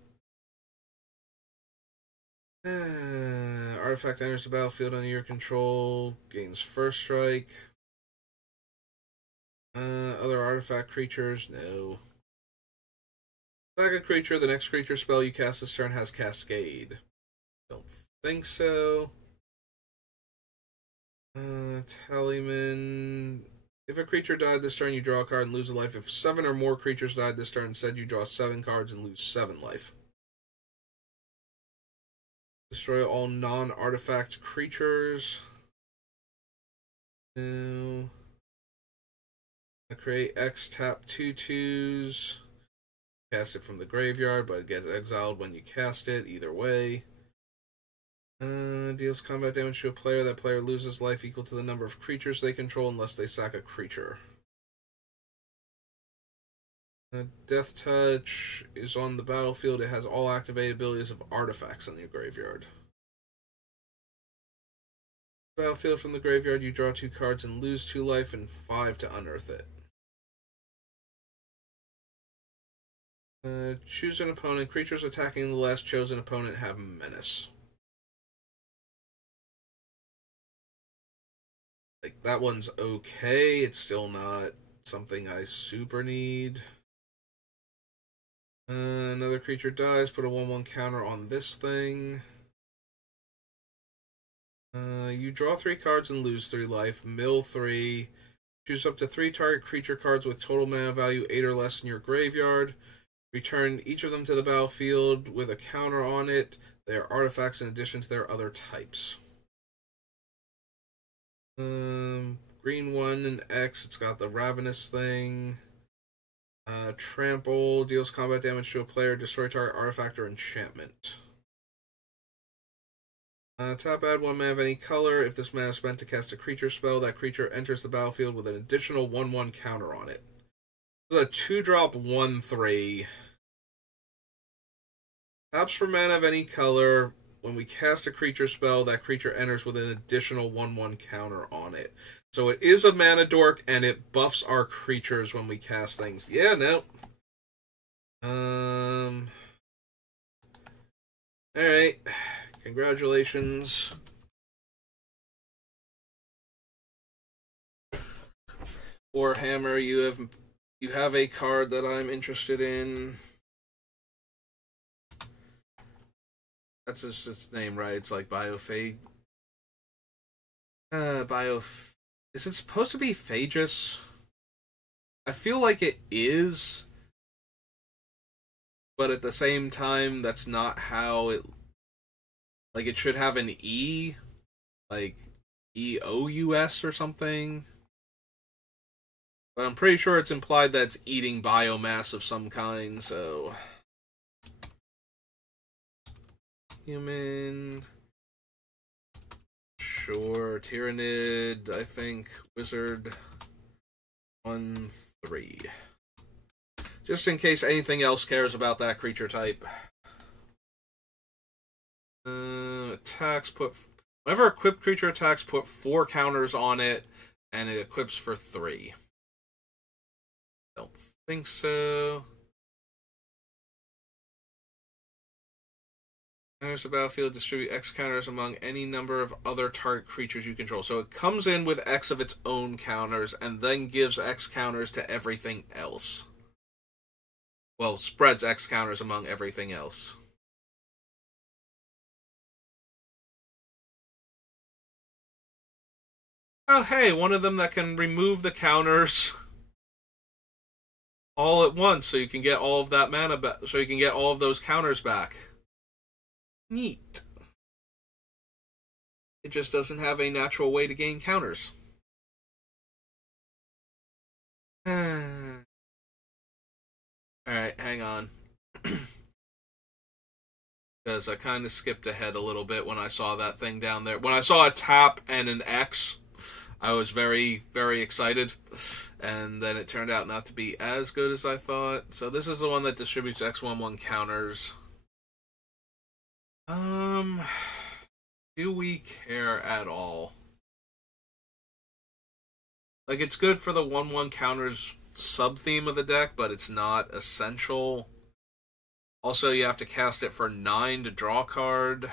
Artifact enters the battlefield under your control, gains first strike. Other artifact creatures, no. Sack a creature, the next creature spell you cast this turn has Cascade. Don't think so. Tallyman. If a creature died this turn, you draw a card and lose a life. If 7 or more creatures died this turn, instead you draw 7 cards and lose 7 life. Destroy all non-artifact creatures. No. Create X, tap 2/2s. Cast it from the graveyard, but it gets exiled when you cast it, either way. Deals combat damage to a player. That player loses life equal to the number of creatures they control unless they sack a creature. Death Touch is on the battlefield. It has all activated abilities of artifacts in your graveyard. Battlefield from the graveyard, you draw 2 cards and lose 2 life and 5 to unearth it. Choose an opponent. Creatures attacking the last chosen opponent have menace. Like, that one's okay. It's still not something I super need. Another creature dies. Put a 1/1 counter on this thing. You draw 3 cards and lose 3 life. Mill 3. Choose up to 3 target creature cards with total mana value 8 or less in your graveyard. Return each of them to the battlefield with a counter on it. They are artifacts in addition to their other types. Green 1 and X, it's got the Ravenous thing. Trample, deals combat damage to a player, destroy target artifact or enchantment. Top add 1 mana of any color. If this mana is spent to cast a creature spell, that creature enters the battlefield with an additional 1/1 counter on it. This is a 2-drop 1/3. Taps for mana of any color. When we cast a creature spell, that creature enters with an additional 1/1 counter on it. So it is a mana dork, and it buffs our creatures when we cast things. Yeah, no. Alright. Congratulations. Warhammer, you have a card that I'm interested in. That's its name, right? It's like Biophage. Is it supposed to be Phagus? I feel like it is. But at the same time, that's not how it... Like, it should have an E. Like, EOUS or something. But I'm pretty sure it's implied that it's eating biomass of some kind, so... Human... Sure, Tyrannid, I think, Wizard... 1/3. Just in case anything else cares about that creature type. Attacks, whenever equipped creature attacks, put 4 counters on it, and it equips for 3. Don't think so. Enters the battlefield, distribute X counters among any number of other target creatures you control. So it comes in with X of its own counters, and then gives X counters to everything else. Well, spreads X counters among everything else. Oh, hey, one of them that can remove the counters all at once, so you can get all of that mana back, so you can get all of those counters back. Neat. It just doesn't have a natural way to gain counters. Alright, hang on. Because I kind of skipped ahead a little bit when I saw that thing down there. When I saw a tap and an X, I was very, very excited. And then it turned out not to be as good as I thought. So this is the one that distributes X/1/1 counters. Do we care at all? Like, it's good for the 1/1 counters sub-theme of the deck, but it's not essential. Also, you have to cast it for 9 to draw a card.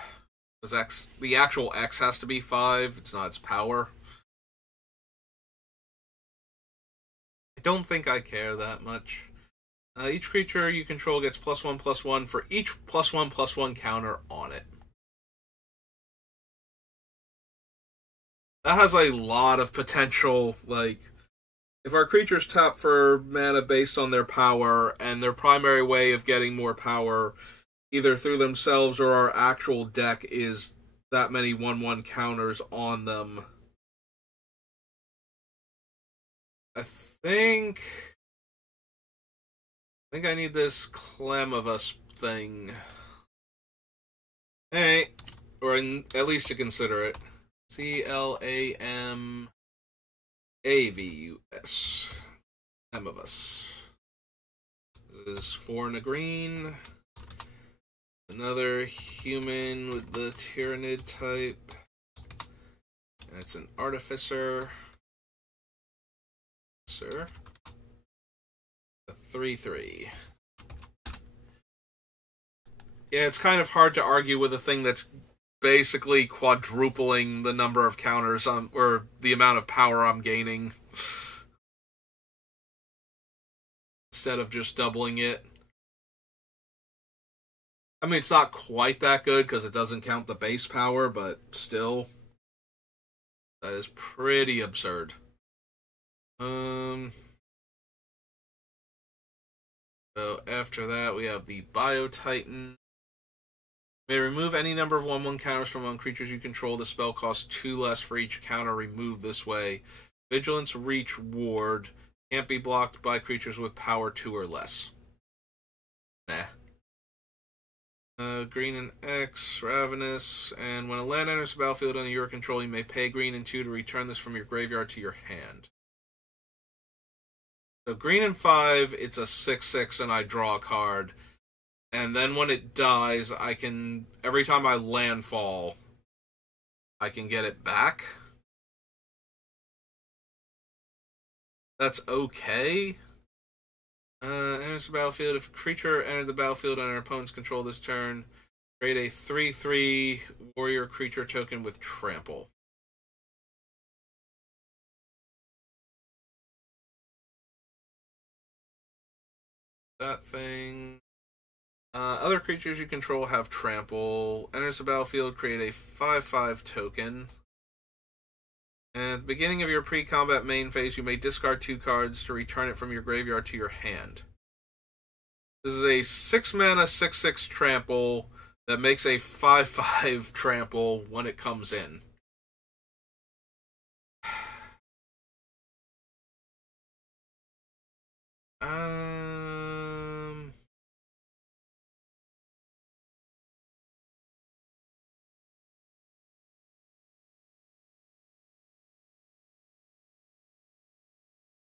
Because the actual X has to be 5, it's not its power. I don't think I care that much. Each creature you control gets +1/+1 for each +1/+1 counter on it. That has a lot of potential. Like, if our creatures tap for mana based on their power, and their primary way of getting more power, either through themselves or our actual deck, is that many 1/1 counters on them, I think I need this Clam of Us thing. Hey, or at least to consider it. CLAMAVUS. Clam of Us. This is 4 and a green. Another human with the Tyrannid type. And it's an Artificer. Sir. A 3/3. Yeah, it's kind of hard to argue with a thing that's basically quadrupling the number of counters or the amount of power I'm gaining. Instead of just doubling it. I mean, it's not quite that good because it doesn't count the base power, but still. That is pretty absurd. So after that, we have the Bio Titan. May remove any number of 1/1 counters from among creatures you control. The spell costs 2 less for each counter removed this way. Vigilance, Reach, Ward. Can't be blocked by creatures with power 2 or less. Nah. Green and X, Ravenous. And when a land enters the battlefield under your control, you may pay green and 2 to return this from your graveyard to your hand. So green and 5, it's a 6/6 and I draw a card. And then when it dies, I can, every time I landfall, I can get it back. That's okay. Enters the battlefield. If a creature enters the battlefield under opponent's control this turn, create a 3/3 warrior creature token with trample. That thing. Other creatures you control have trample. Enters the battlefield, create a 5/5 token. And at the beginning of your pre-combat main phase, you may discard 2 cards to return it from your graveyard to your hand. This is a 6-mana 6/6 trample that makes a 5/5 trample when it comes in.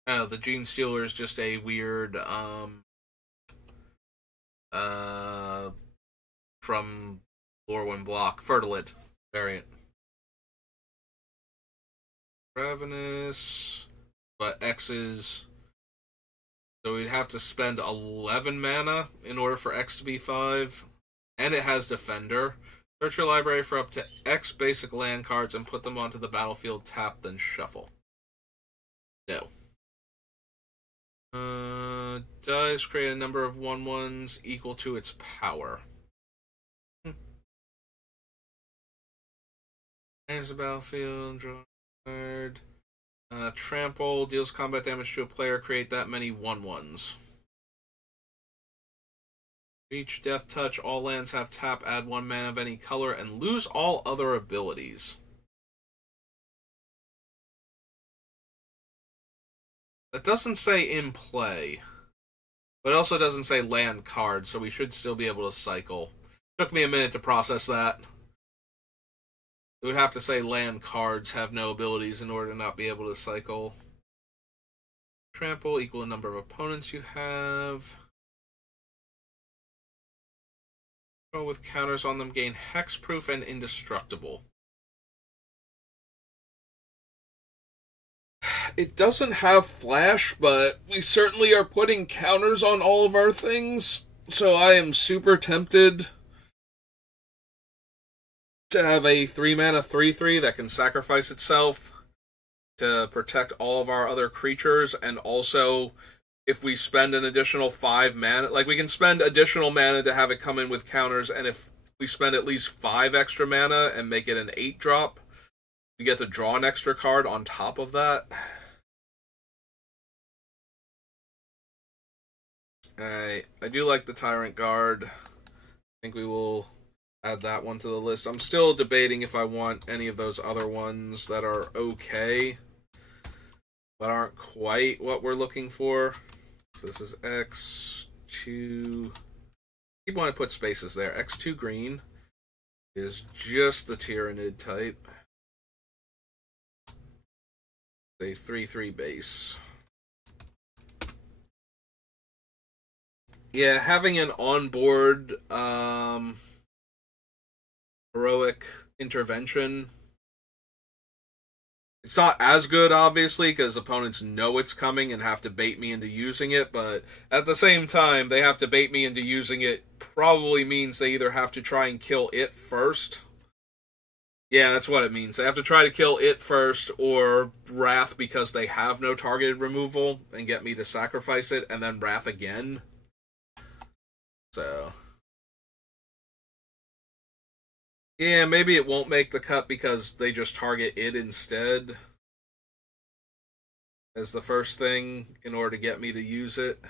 Oh, the Gene Stealer is just a weird, from Lorwyn block, Fertilid variant. Ravenous, but X's. So we'd have to spend 11 mana in order for X to be 5. And it has Defender. Search your library for up to X basic land cards and put them onto the battlefield, tap, then shuffle. No. Dice, create a number of 1/1s equal to its power. Enters the battlefield, draw a card. Trample, deals combat damage to a player, create that many 1/1s. Reach, Death Touch, all lands have tap, add 1 mana of any color, and lose all other abilities. That doesn't say in play, but it also doesn't say land card, so we should still be able to cycle. Took me a minute to process that. It would have to say land cards have no abilities in order to not be able to cycle. Trample, equal the number of opponents you have. With counters on them, gain hexproof and indestructible. It doesn't have flash, but we certainly are putting counters on all of our things, so I am super tempted to have a 3-mana 3/3 that can sacrifice itself to protect all of our other creatures, and also if we spend an additional 5 mana, like we can spend additional mana to have it come in with counters, and if we spend at least 5 extra mana and make it an 8-drop, we get to draw an extra card on top of that. I do like the Tyrant Guard. I think we will add that one to the list. I'm still debating if I want any of those other ones that are okay, but aren't quite what we're looking for. So this is X2. I keep wanting to put spaces there. X2 green is just the Tyrannid type. It's a 3/3 base. Yeah, having an onboard heroic intervention, it's not as good, obviously, because opponents know it's coming and have to bait me into using it, but at the same time, they have to bait me into using it probably means they either have to try and kill it first. Yeah, that's what it means. They have to try to kill it first, or Wrath because they have no targeted removal, and get me to sacrifice it, and then Wrath again. So, yeah, maybe it won't make the cut because they just target it instead as the first thing in order to get me to use it.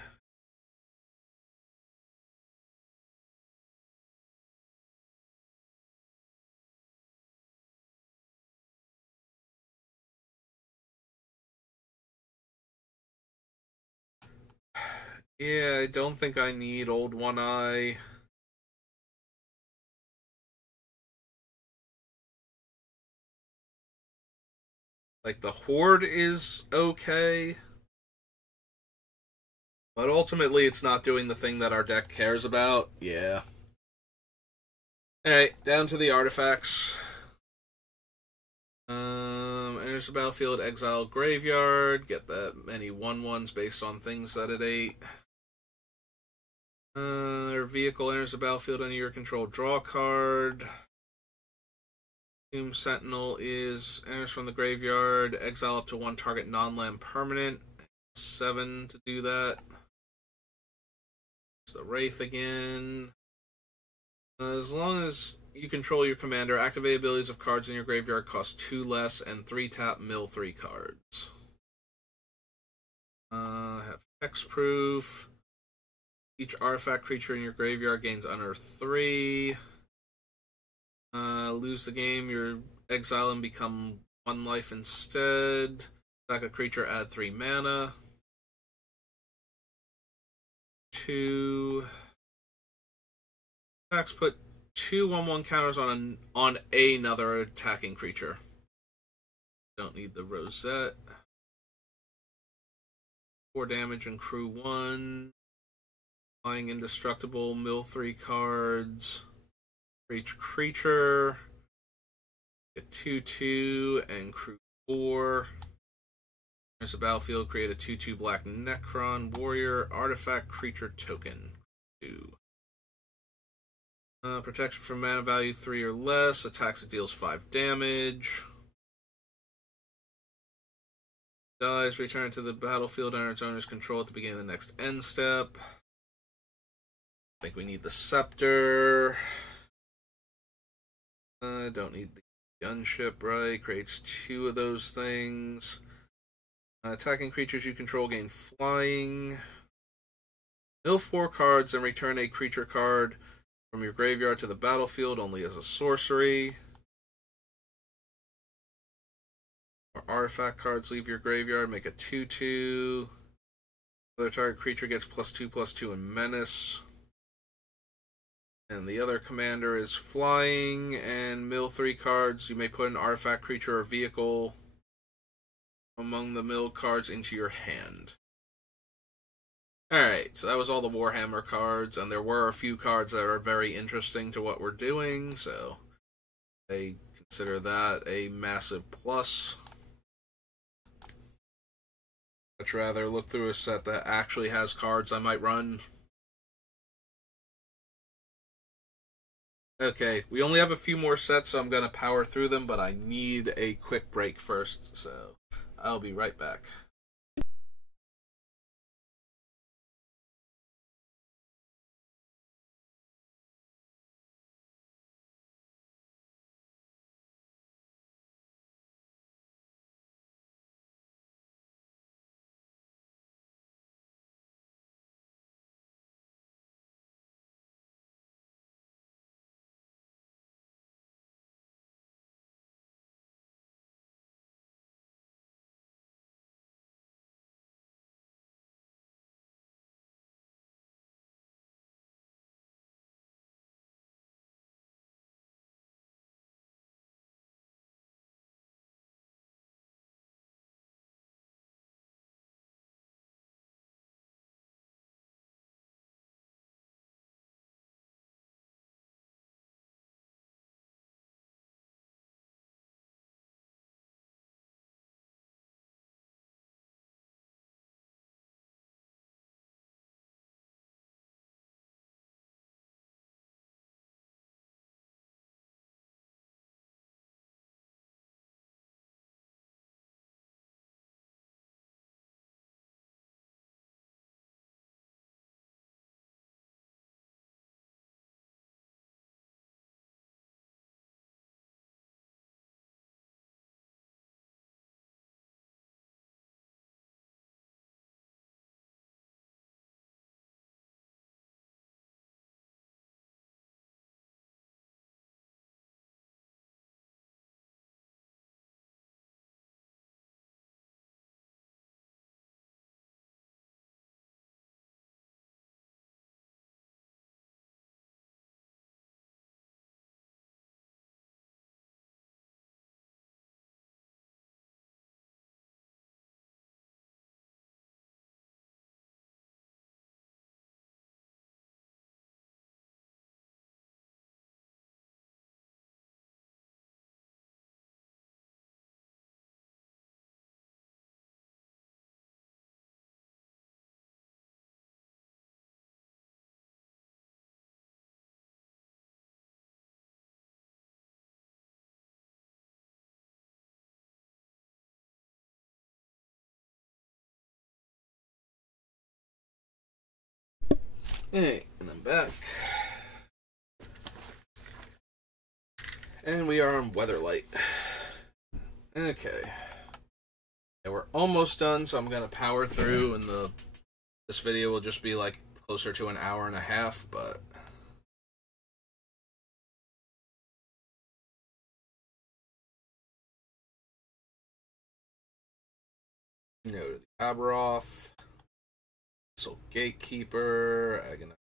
Yeah, I don't think I need Old One Eye. Like, the Horde is okay, but ultimately it's not doing the thing that our deck cares about. Yeah. Alright, down to the artifacts. Enters the battlefield, exile graveyard, get that many 1/1s based on things that it ate. Their vehicle enters the battlefield under your control, draw a card. Tomb Sentinel is enters from the graveyard, exile up to one target non-land permanent. 7 to do that. It's the Wraith again. As long as you control your commander, activate abilities of cards in your graveyard cost 2 less and 3 tap mill 3 cards. Have hexproof. Each artifact creature in your graveyard gains unearth 3. Lose the game, you exile and become 1 life instead. Sack a creature, add 3 mana. 2. Attacks put 2 1/1 counters on another attacking creature. Don't need the Rosette. 4 damage and crew 1. Flying indestructible, mill 3 cards. For each creature. Get 2/2 and crew 4. There's a battlefield, create a 2/2 black Necron warrior artifact creature token. 2. Protection from mana value 3 or less. Attacks it deals 5 damage. Dies, return to the battlefield under its owner's control at the beginning of the next end step. I think we need the Scepter. Don't need the Gunship, right? Creates 2 of those things. Attacking creatures you control gain flying. Mill 4 cards and return a creature card from your graveyard to the battlefield only as a sorcery. Or artifact cards leave your graveyard, make a 2/2. Other target creature gets +2/+2 in menace. And the other commander is flying and mill 3 cards. You may put an artifact creature or vehicle among the milled cards into your hand. Alright, so that was all the Warhammer cards, and there were a few cards that are very interesting to what we're doing, so I consider that a massive plus. I'd rather look through a set that actually has cards I might run. Okay, we only have a few more sets, so I'm going to power through them, but I need a quick break first, so I'll be right back. Hey, and I'm back. And we are on Weatherlight. Okay. Yeah, we're almost done, so I'm gonna power through, and this video will just be like closer to an hour and a half, but to the Aberoth, Soul Gatekeeper, Agonized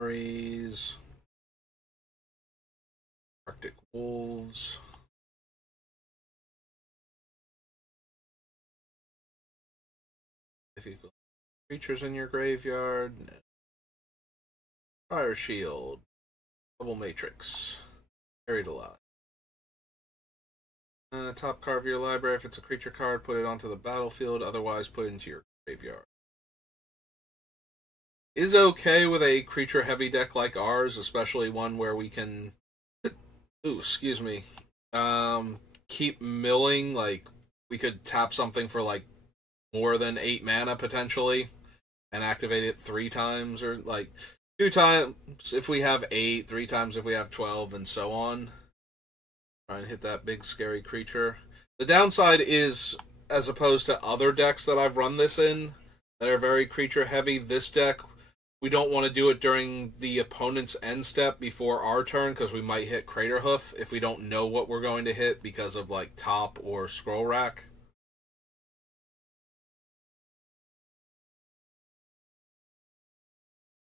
Memories, Arctic Wolves. If you go creatures in your graveyard, Fire Shield, Double Matrix, Buried Alive. Top card of your library. If it's a creature card, put it onto the battlefield. Otherwise, put it into your graveyard. Is okay with a creature heavy deck like ours, especially one where we can. Ooh, excuse me. Keep milling. Like we could tap something for like more than 8 mana potentially, and activate it 3 times, or like 2 times if we have 8, 3 times if we have 12, and so on. Try and hit that big scary creature. The downside is, as opposed to other decks that I've run this in that are very creature heavy, this deck, we don't want to do it during the opponent's end step before our turn, because we might hit Craterhoof if we don't know what we're going to hit because of like Top or Scroll Rack.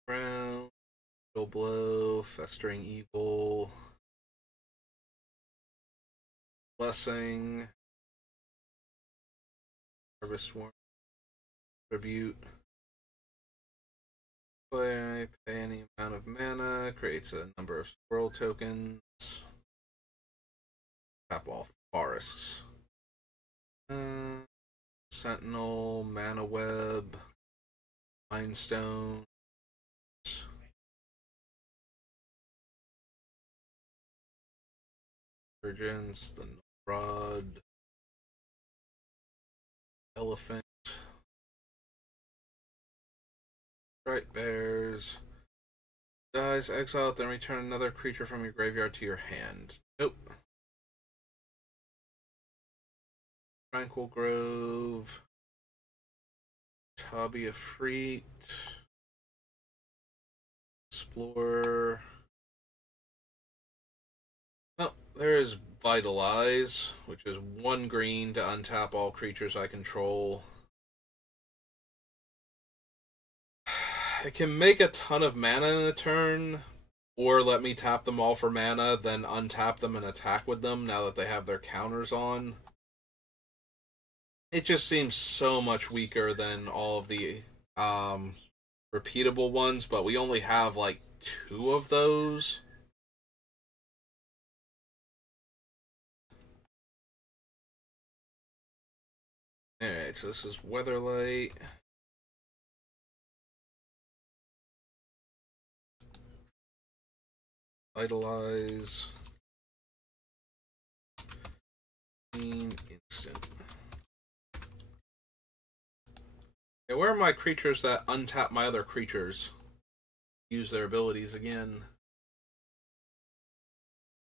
Round, Blow, Festering Evil, Blessing, Harvest Worm, Tribute. Play, pay any amount of mana, creates a number of scroll tokens. Tap all forests. Sentinel, Mana Web, Mindstone, Virgins, the Rod, Elephant, Bright Bears. Dies, exile, then return another creature from your graveyard to your hand. Nope. Tranquil Grove, Tabia Freet, Explorer. Oh, there is Vitalize, which is 1 green to untap all creatures I control. It can make a ton of mana in a turn, or let me tap them all for mana, then untap them and attack with them now that they have their counters on. It just seems so much weaker than all of the repeatable ones, but we only have like 2 of those. Alright, so this is Weatherlight. Vitalize. Instant. Okay, where are my creatures that untap my other creatures? Use their abilities again.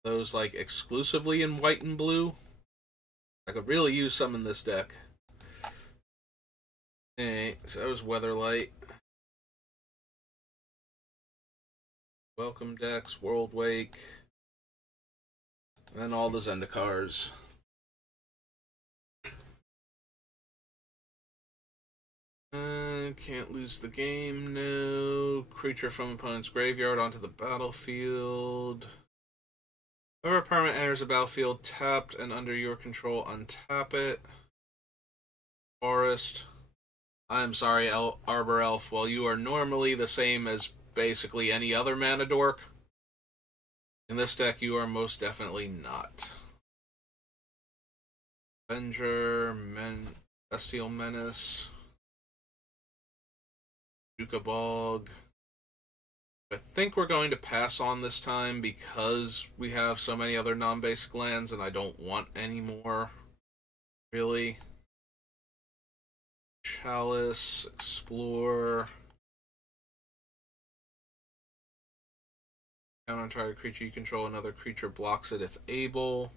Those, like, exclusively in white and blue? I could really use some in this deck. Alright, so that was Weatherlight. Welcome decks, World Wake. And then all the Zendikars. Can't lose the game, no. Creature from opponent's graveyard onto the battlefield. Whenever a permanent enters the battlefield, tapped and under your control, untap it. Forest. I'm sorry, Arbor Elf. Well, you are normally the same as basically any other mana dork. In this deck, you are most definitely not. Avenger, Bestial Menace. Jukabog. I think we're going to pass on this time because we have so many other non-basic lands and I don't want any more, really. Chalice, Explore, Counter target creature you control, another creature blocks it if able.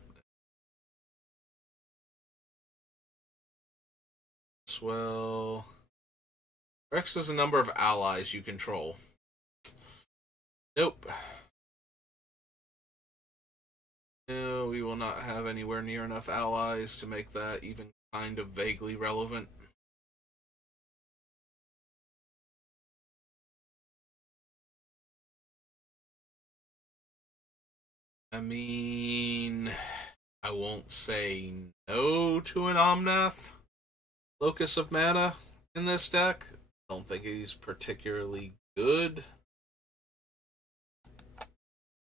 Swell. X is the number of allies you control. Nope. No, we will not have anywhere near enough allies to make that even kind of vaguely relevant. I mean, I won't say no to an Omnath Locus of Mana in this deck. I don't think he's particularly good,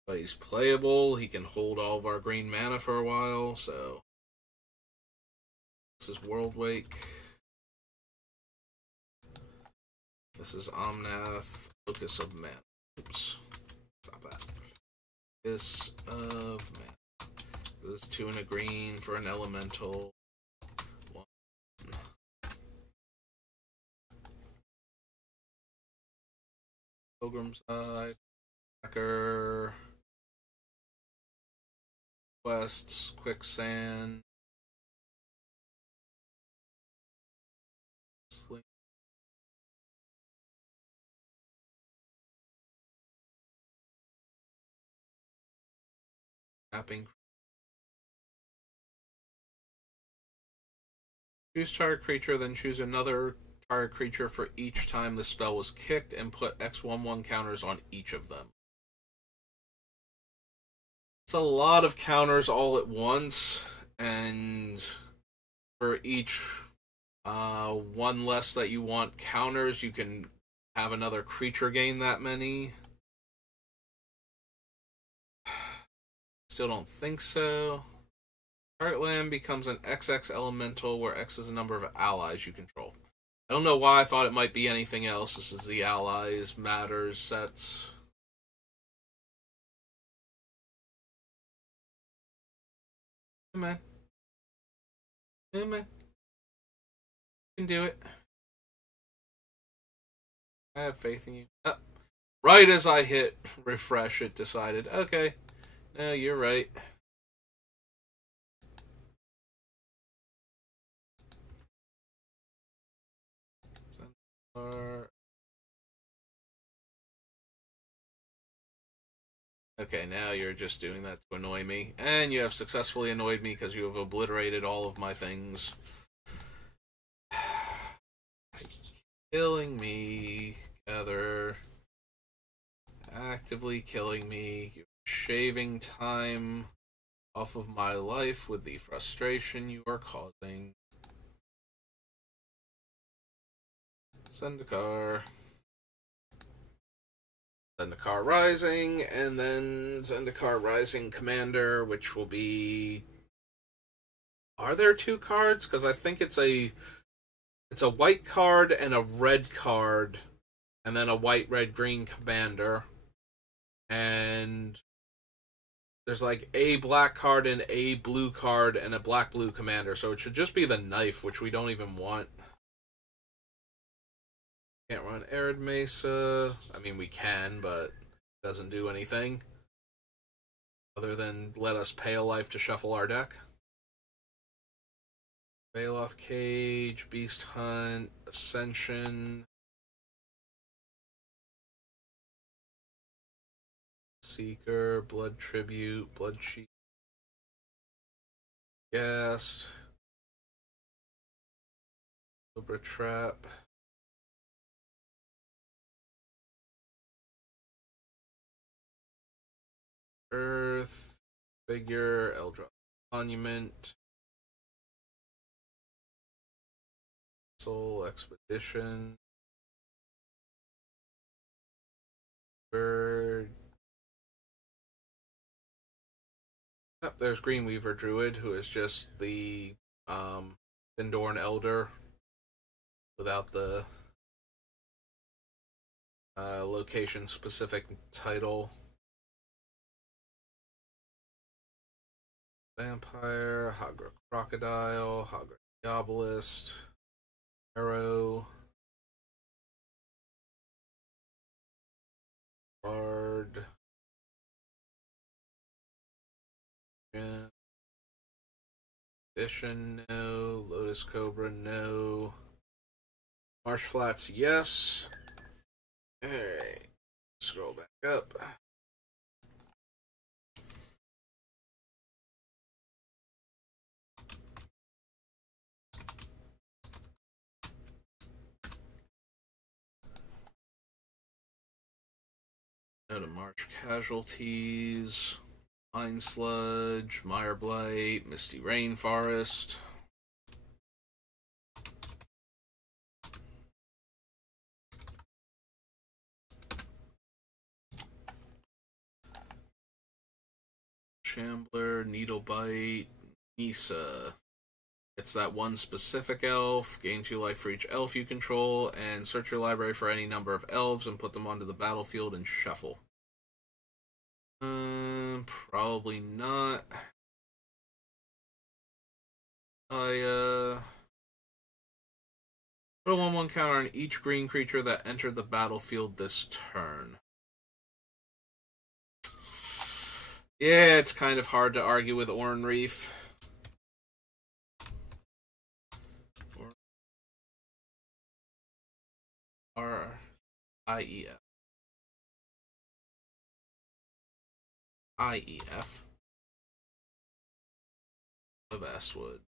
but he's playable. He can hold all of our green mana for a while, so this is World Wake. This is Omnath Locus of Mana. Oops. Stop that. Locus of Mana. This is 2 and a green for an elemental. 1. Pilgrim's Eye. Hacker. Quests. Quicksand. Sleep. Mapping. Choose target creature, then choose another target creature for each time the spell was kicked, and put X11 counters on each of them. It's a lot of counters all at once, and for each one less that you want counters, you can have another creature gain that many. Still don't think so. Target land becomes an XX elemental, where X is the number of allies you control. I don't know why I thought it might be anything else. This is the allies matters sets. Hey man. Hey man. You can do it. I have faith in you. Right as I hit refresh, it decided, okay, no, you're right. Okay, now you're just doing that to annoy me. And you have successfully annoyed me because you have obliterated all of my things. Killing me, Heather. Actively killing me. You're shaving time off of my life with the frustration you are causing. Zendikar. Zendikar Rising, and then Zendikar Rising Commander, which will be... Are there 2 cards? Because I think it's a white card and a red card, and then a white, red, green commander. And there's like a black card and a blue card and a black-blue commander, so it should just be the knife, which we don't even want. Can't run Arid Mesa. I mean, we can, but it doesn't do anything other than let us pay a life to shuffle our deck. Baloth Cage, Beast Hunt, Ascension, Seeker, Blood Tribute, Blood Sheet, Ghast, Cobra Trap. Earth, Figure, Eldrop Monument, Soul Expedition, Bird. Yep, there's Greenweaver Druid, who is just the Tindorn Elder without the location-specific title. Vampire, Hagra Crocodile, Hagra Diabolist, Arrow, Bard, Yeah. Edition, no. Lotus Cobra, no. Marsh Flats, yes. Alright. Scroll back up. Go to March Casualties. Mine Sludge, Mire Blight, Misty Rainforest. Shambler, Needlebite, Nisa. It's that one specific elf. Gain 2 life for each elf you control, and search your library for any number of elves and put them onto the battlefield and shuffle. Probably not. I put a 1/1 counter on each green creature that entered the battlefield this turn. Yeah, it's kind of hard to argue with Oran Reef. R-I-E-F. I-E-F. The Basswood.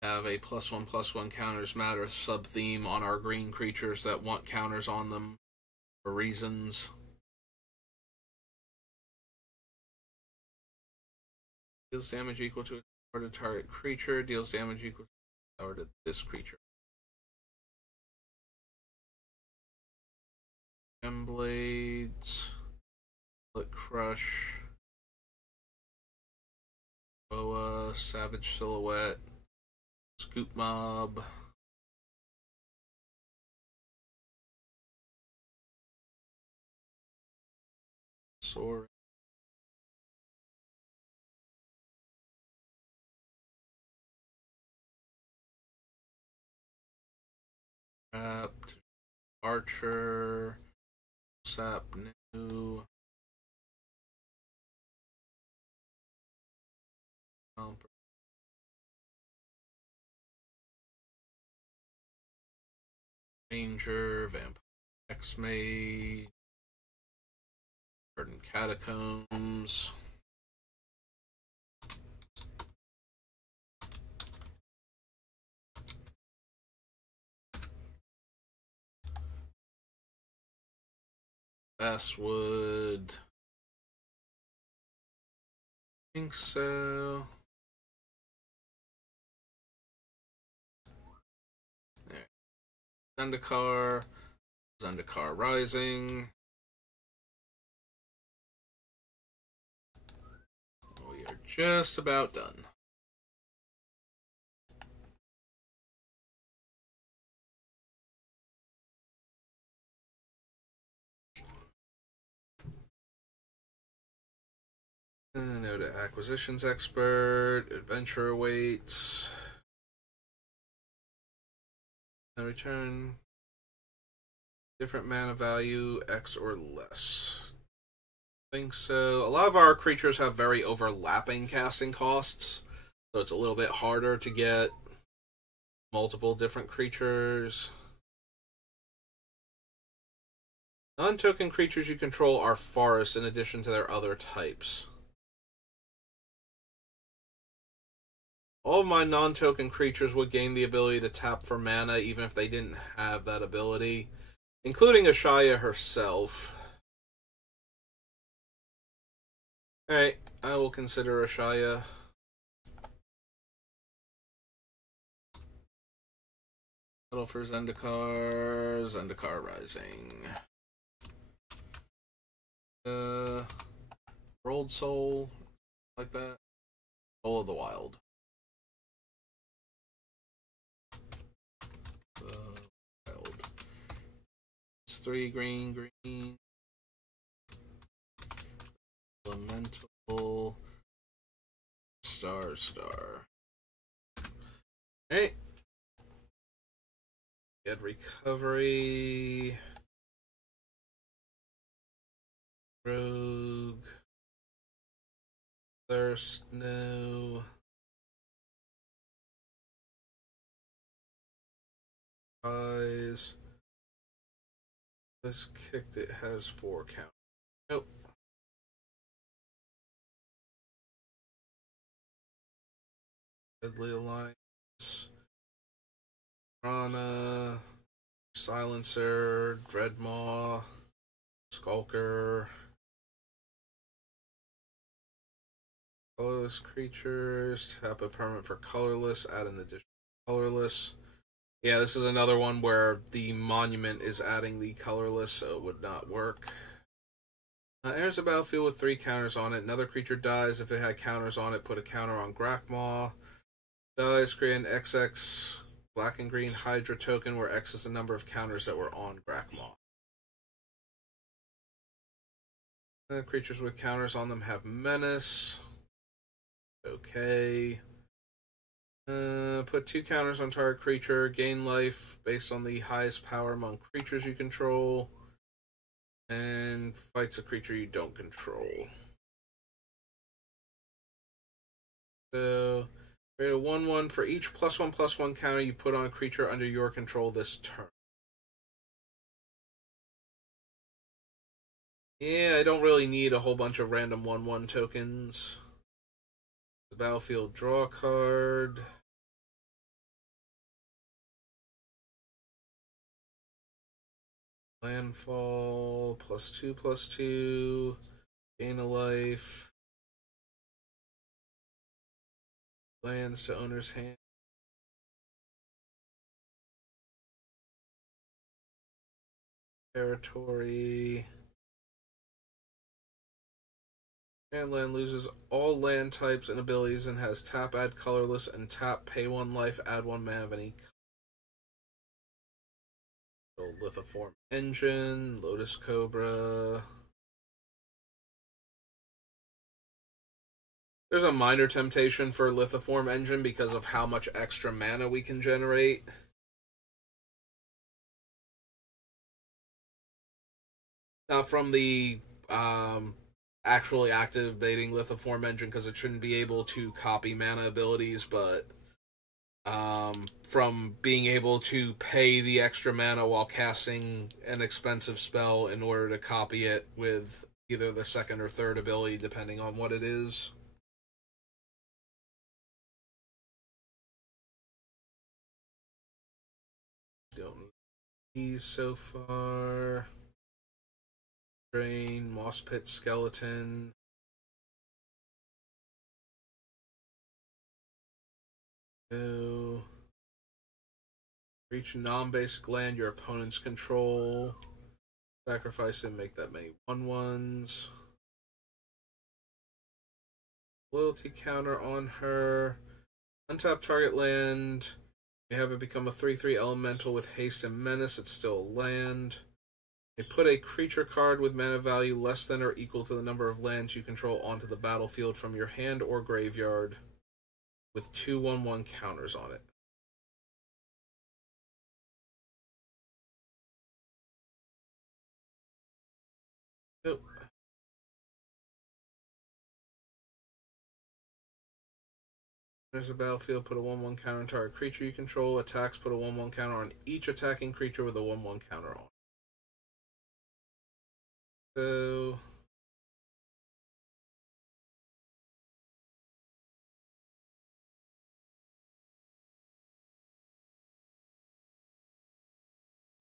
Have a +1/+1 counters matter sub-theme on our green creatures that want counters on them for reasons. Deals damage equal to a power to target creature. Deals damage equal to a power to this creature. Gemblades. Split Crush. Boa. Savage Silhouette. Scoop Mob. Sword. Trapped. Archer. Sap New. Ranger. Vampire. X-Mage. Garden Catacombs. Basswood. I think so. There. Zendikar. Zendikar Rising. We are just about done. Now to Acquisitions Expert. Adventure awaits. Return. Different mana value, X or less. I think so. A lot of our creatures have very overlapping casting costs, so it's a little bit harder to get multiple different creatures. Non-token creatures you control are forests in addition to their other types. All of my non-token creatures would gain the ability to tap for mana even if they didn't have that ability, including Ashaya herself. Alright, I will consider Ashaya. Battle for Zendikar. Zendikar Rising. Rolled Soul. Like that. Soul of the Wild. Wild. It's 3 green, green. Elemental. Star. Hey. Get recovery. Rogue. Thirst, no. Eyes. This kicked, it has 4 count. Nope. Deadly Alliance. Rana. Silencer. Dreadmaw. Skulker. Colorless creatures. Tap a permanent for colorless. Add an additional colorless. Yeah, this is another one where the monument is adding the colorless, so it would not work. Enters the battlefield with 3 counters on it. Another creature dies. If it had counters on it, put a counter on Grakmaw. Dies, create an XX black and green Hydra token where X is the number of counters that were on Grakmaw. Creatures with counters on them have Menace. Okay. Put 2 counters on target creature. Gain life based on the highest power among creatures you control. And fights a creature you don't control. So, create a 1/1 for each +1/+1 counter you put on a creature under your control this turn. Yeah, I don't really need a whole bunch of random 1/1 tokens. The battlefield, draw a card. Landfall, +2/+2. Gain a life. Lands to owner's hand. Territory. And land loses all land types and abilities and has tap, add colorless, and tap, pay 1 life, add 1 mana of any. Lithiform Engine, Lotus Cobra. There's a minor temptation for Lithiform Engine because of how much extra mana we can generate. Not from the actually activating Lithiform Engine because it shouldn't be able to copy mana abilities, but from being able to pay the extra mana while casting an expensive spell in order to copy it with either the second or third ability, depending on what it is. Don't need these so far. Drain, Moss Pit Skeleton. No. Reach non-basic land your opponent's control. Sacrifice and make that many 1/1s. Loyalty counter on her. Untap target land. You have it become a 3/3 elemental with haste and menace. It's still a land. You put a creature card with mana value less than or equal to the number of lands you control onto the battlefield from your hand or graveyard with 2 1/1 counters on it. Nope. There's a battlefield, put a 1/1 counter on target creature you control. Attacks, put a 1/1 counter on each attacking creature with a 1/1 counter on. So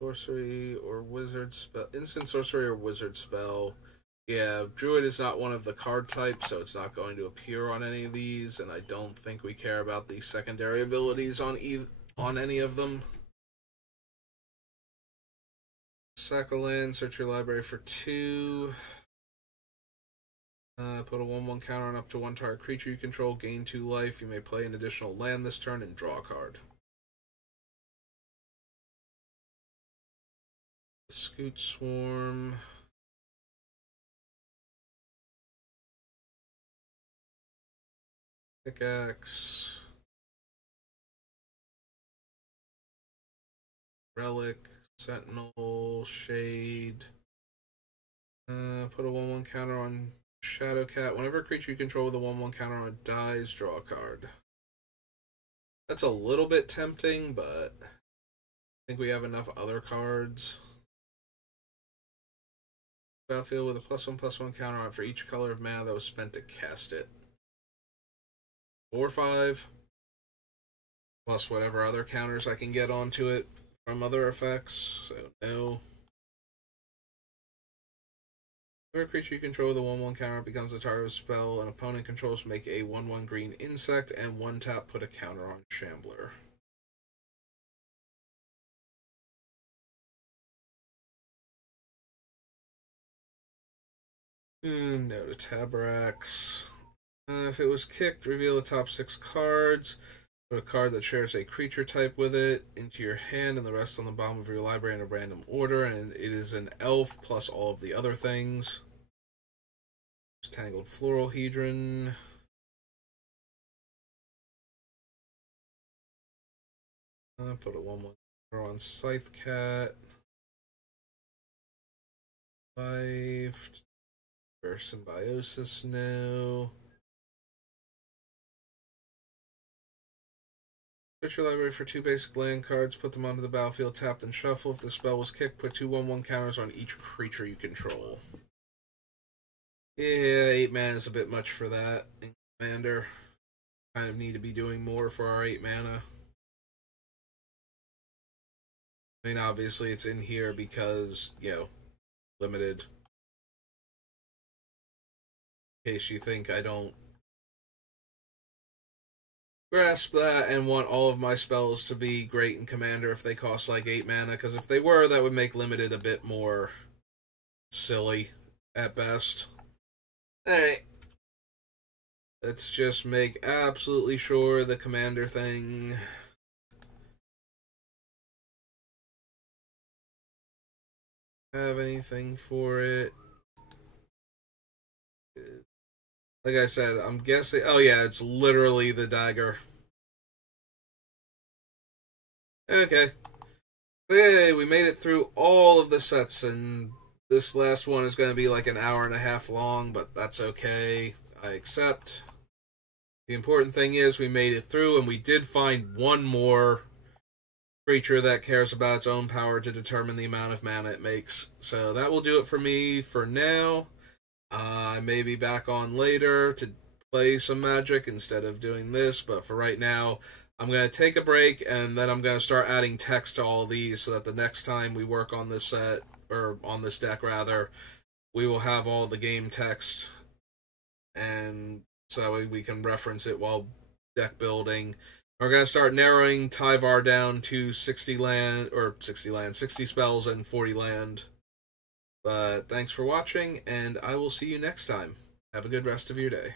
sorcery or wizard spell, instant sorcery or wizard spell. Yeah, druid is not one of the card types, so it's not going to appear on any of these, and I don't think we care about the secondary abilities on any of them. Sack a land, search your library for 2. Put a 1/1 counter on up to 1 target creature you control, gain 2 life. You may play an additional land this turn and draw a card. Scoot Swarm. Pickaxe. Relic. Sentinel. Shade. Put a 1/1 counter on Shadow Cat. Whenever a creature you control with a 1/1 counter on it dies, draw a card. That's a little bit tempting, but I think we have enough other cards. Battlefield with a +1/+1 counter on it for each color of mana that was spent to cast it. 4/5. Plus whatever other counters I can get onto it from other effects. So no. Whenever a creature you control with a 1/1 counter becomes a target of a spell an opponent controls, make a 1/1 green insect and 1-tap put a counter on Shambler. No to Taborax. If it was kicked, reveal the top 6 cards. Put a card that shares a creature type with it into your hand and the rest on the bottom of your library in a random order, and it is an elf plus all of the other things. Tangled Floral Hedron. Put a 1/1 on Scythe Cat. 5. Symbiosis, no. Search your library for 2 basic land cards, put them onto the battlefield, tap and shuffle. If the spell was kicked, put 2 1/1 counters on each creature you control. Yeah, 8 mana is a bit much for that in Commander. Kind of need to be doing more for our 8 mana. I mean, obviously it's in here because, limited. In case you think I don't grasp that and want all of my spells to be great in Commander if they cost like 8 mana, because if they were, that would make limited a bit more silly at best. Alright. Let's just make absolutely sure the Commander thing have anything for it. Like I said, I'm guessing... Oh yeah, it's literally the dagger. Okay. Yay, we made it through all of the sets, and this last one is going to be like an hour and a half long, but that's okay. I accept. The important thing is we made it through, and we did find one more creature that cares about its own power to determine the amount of mana it makes. So that will do it for me for now. I may be back on later to play some Magic instead of doing this, but for right now, I'm going to take a break, and then I'm going to start adding text to all these so that the next time we work on this set, or on this deck rather, we will have all the game text, and so we can reference it while deck building. We're going to start narrowing Tyvar down to 60 spells and 40 land. But thanks for watching, and I will see you next time. Have a good rest of your day.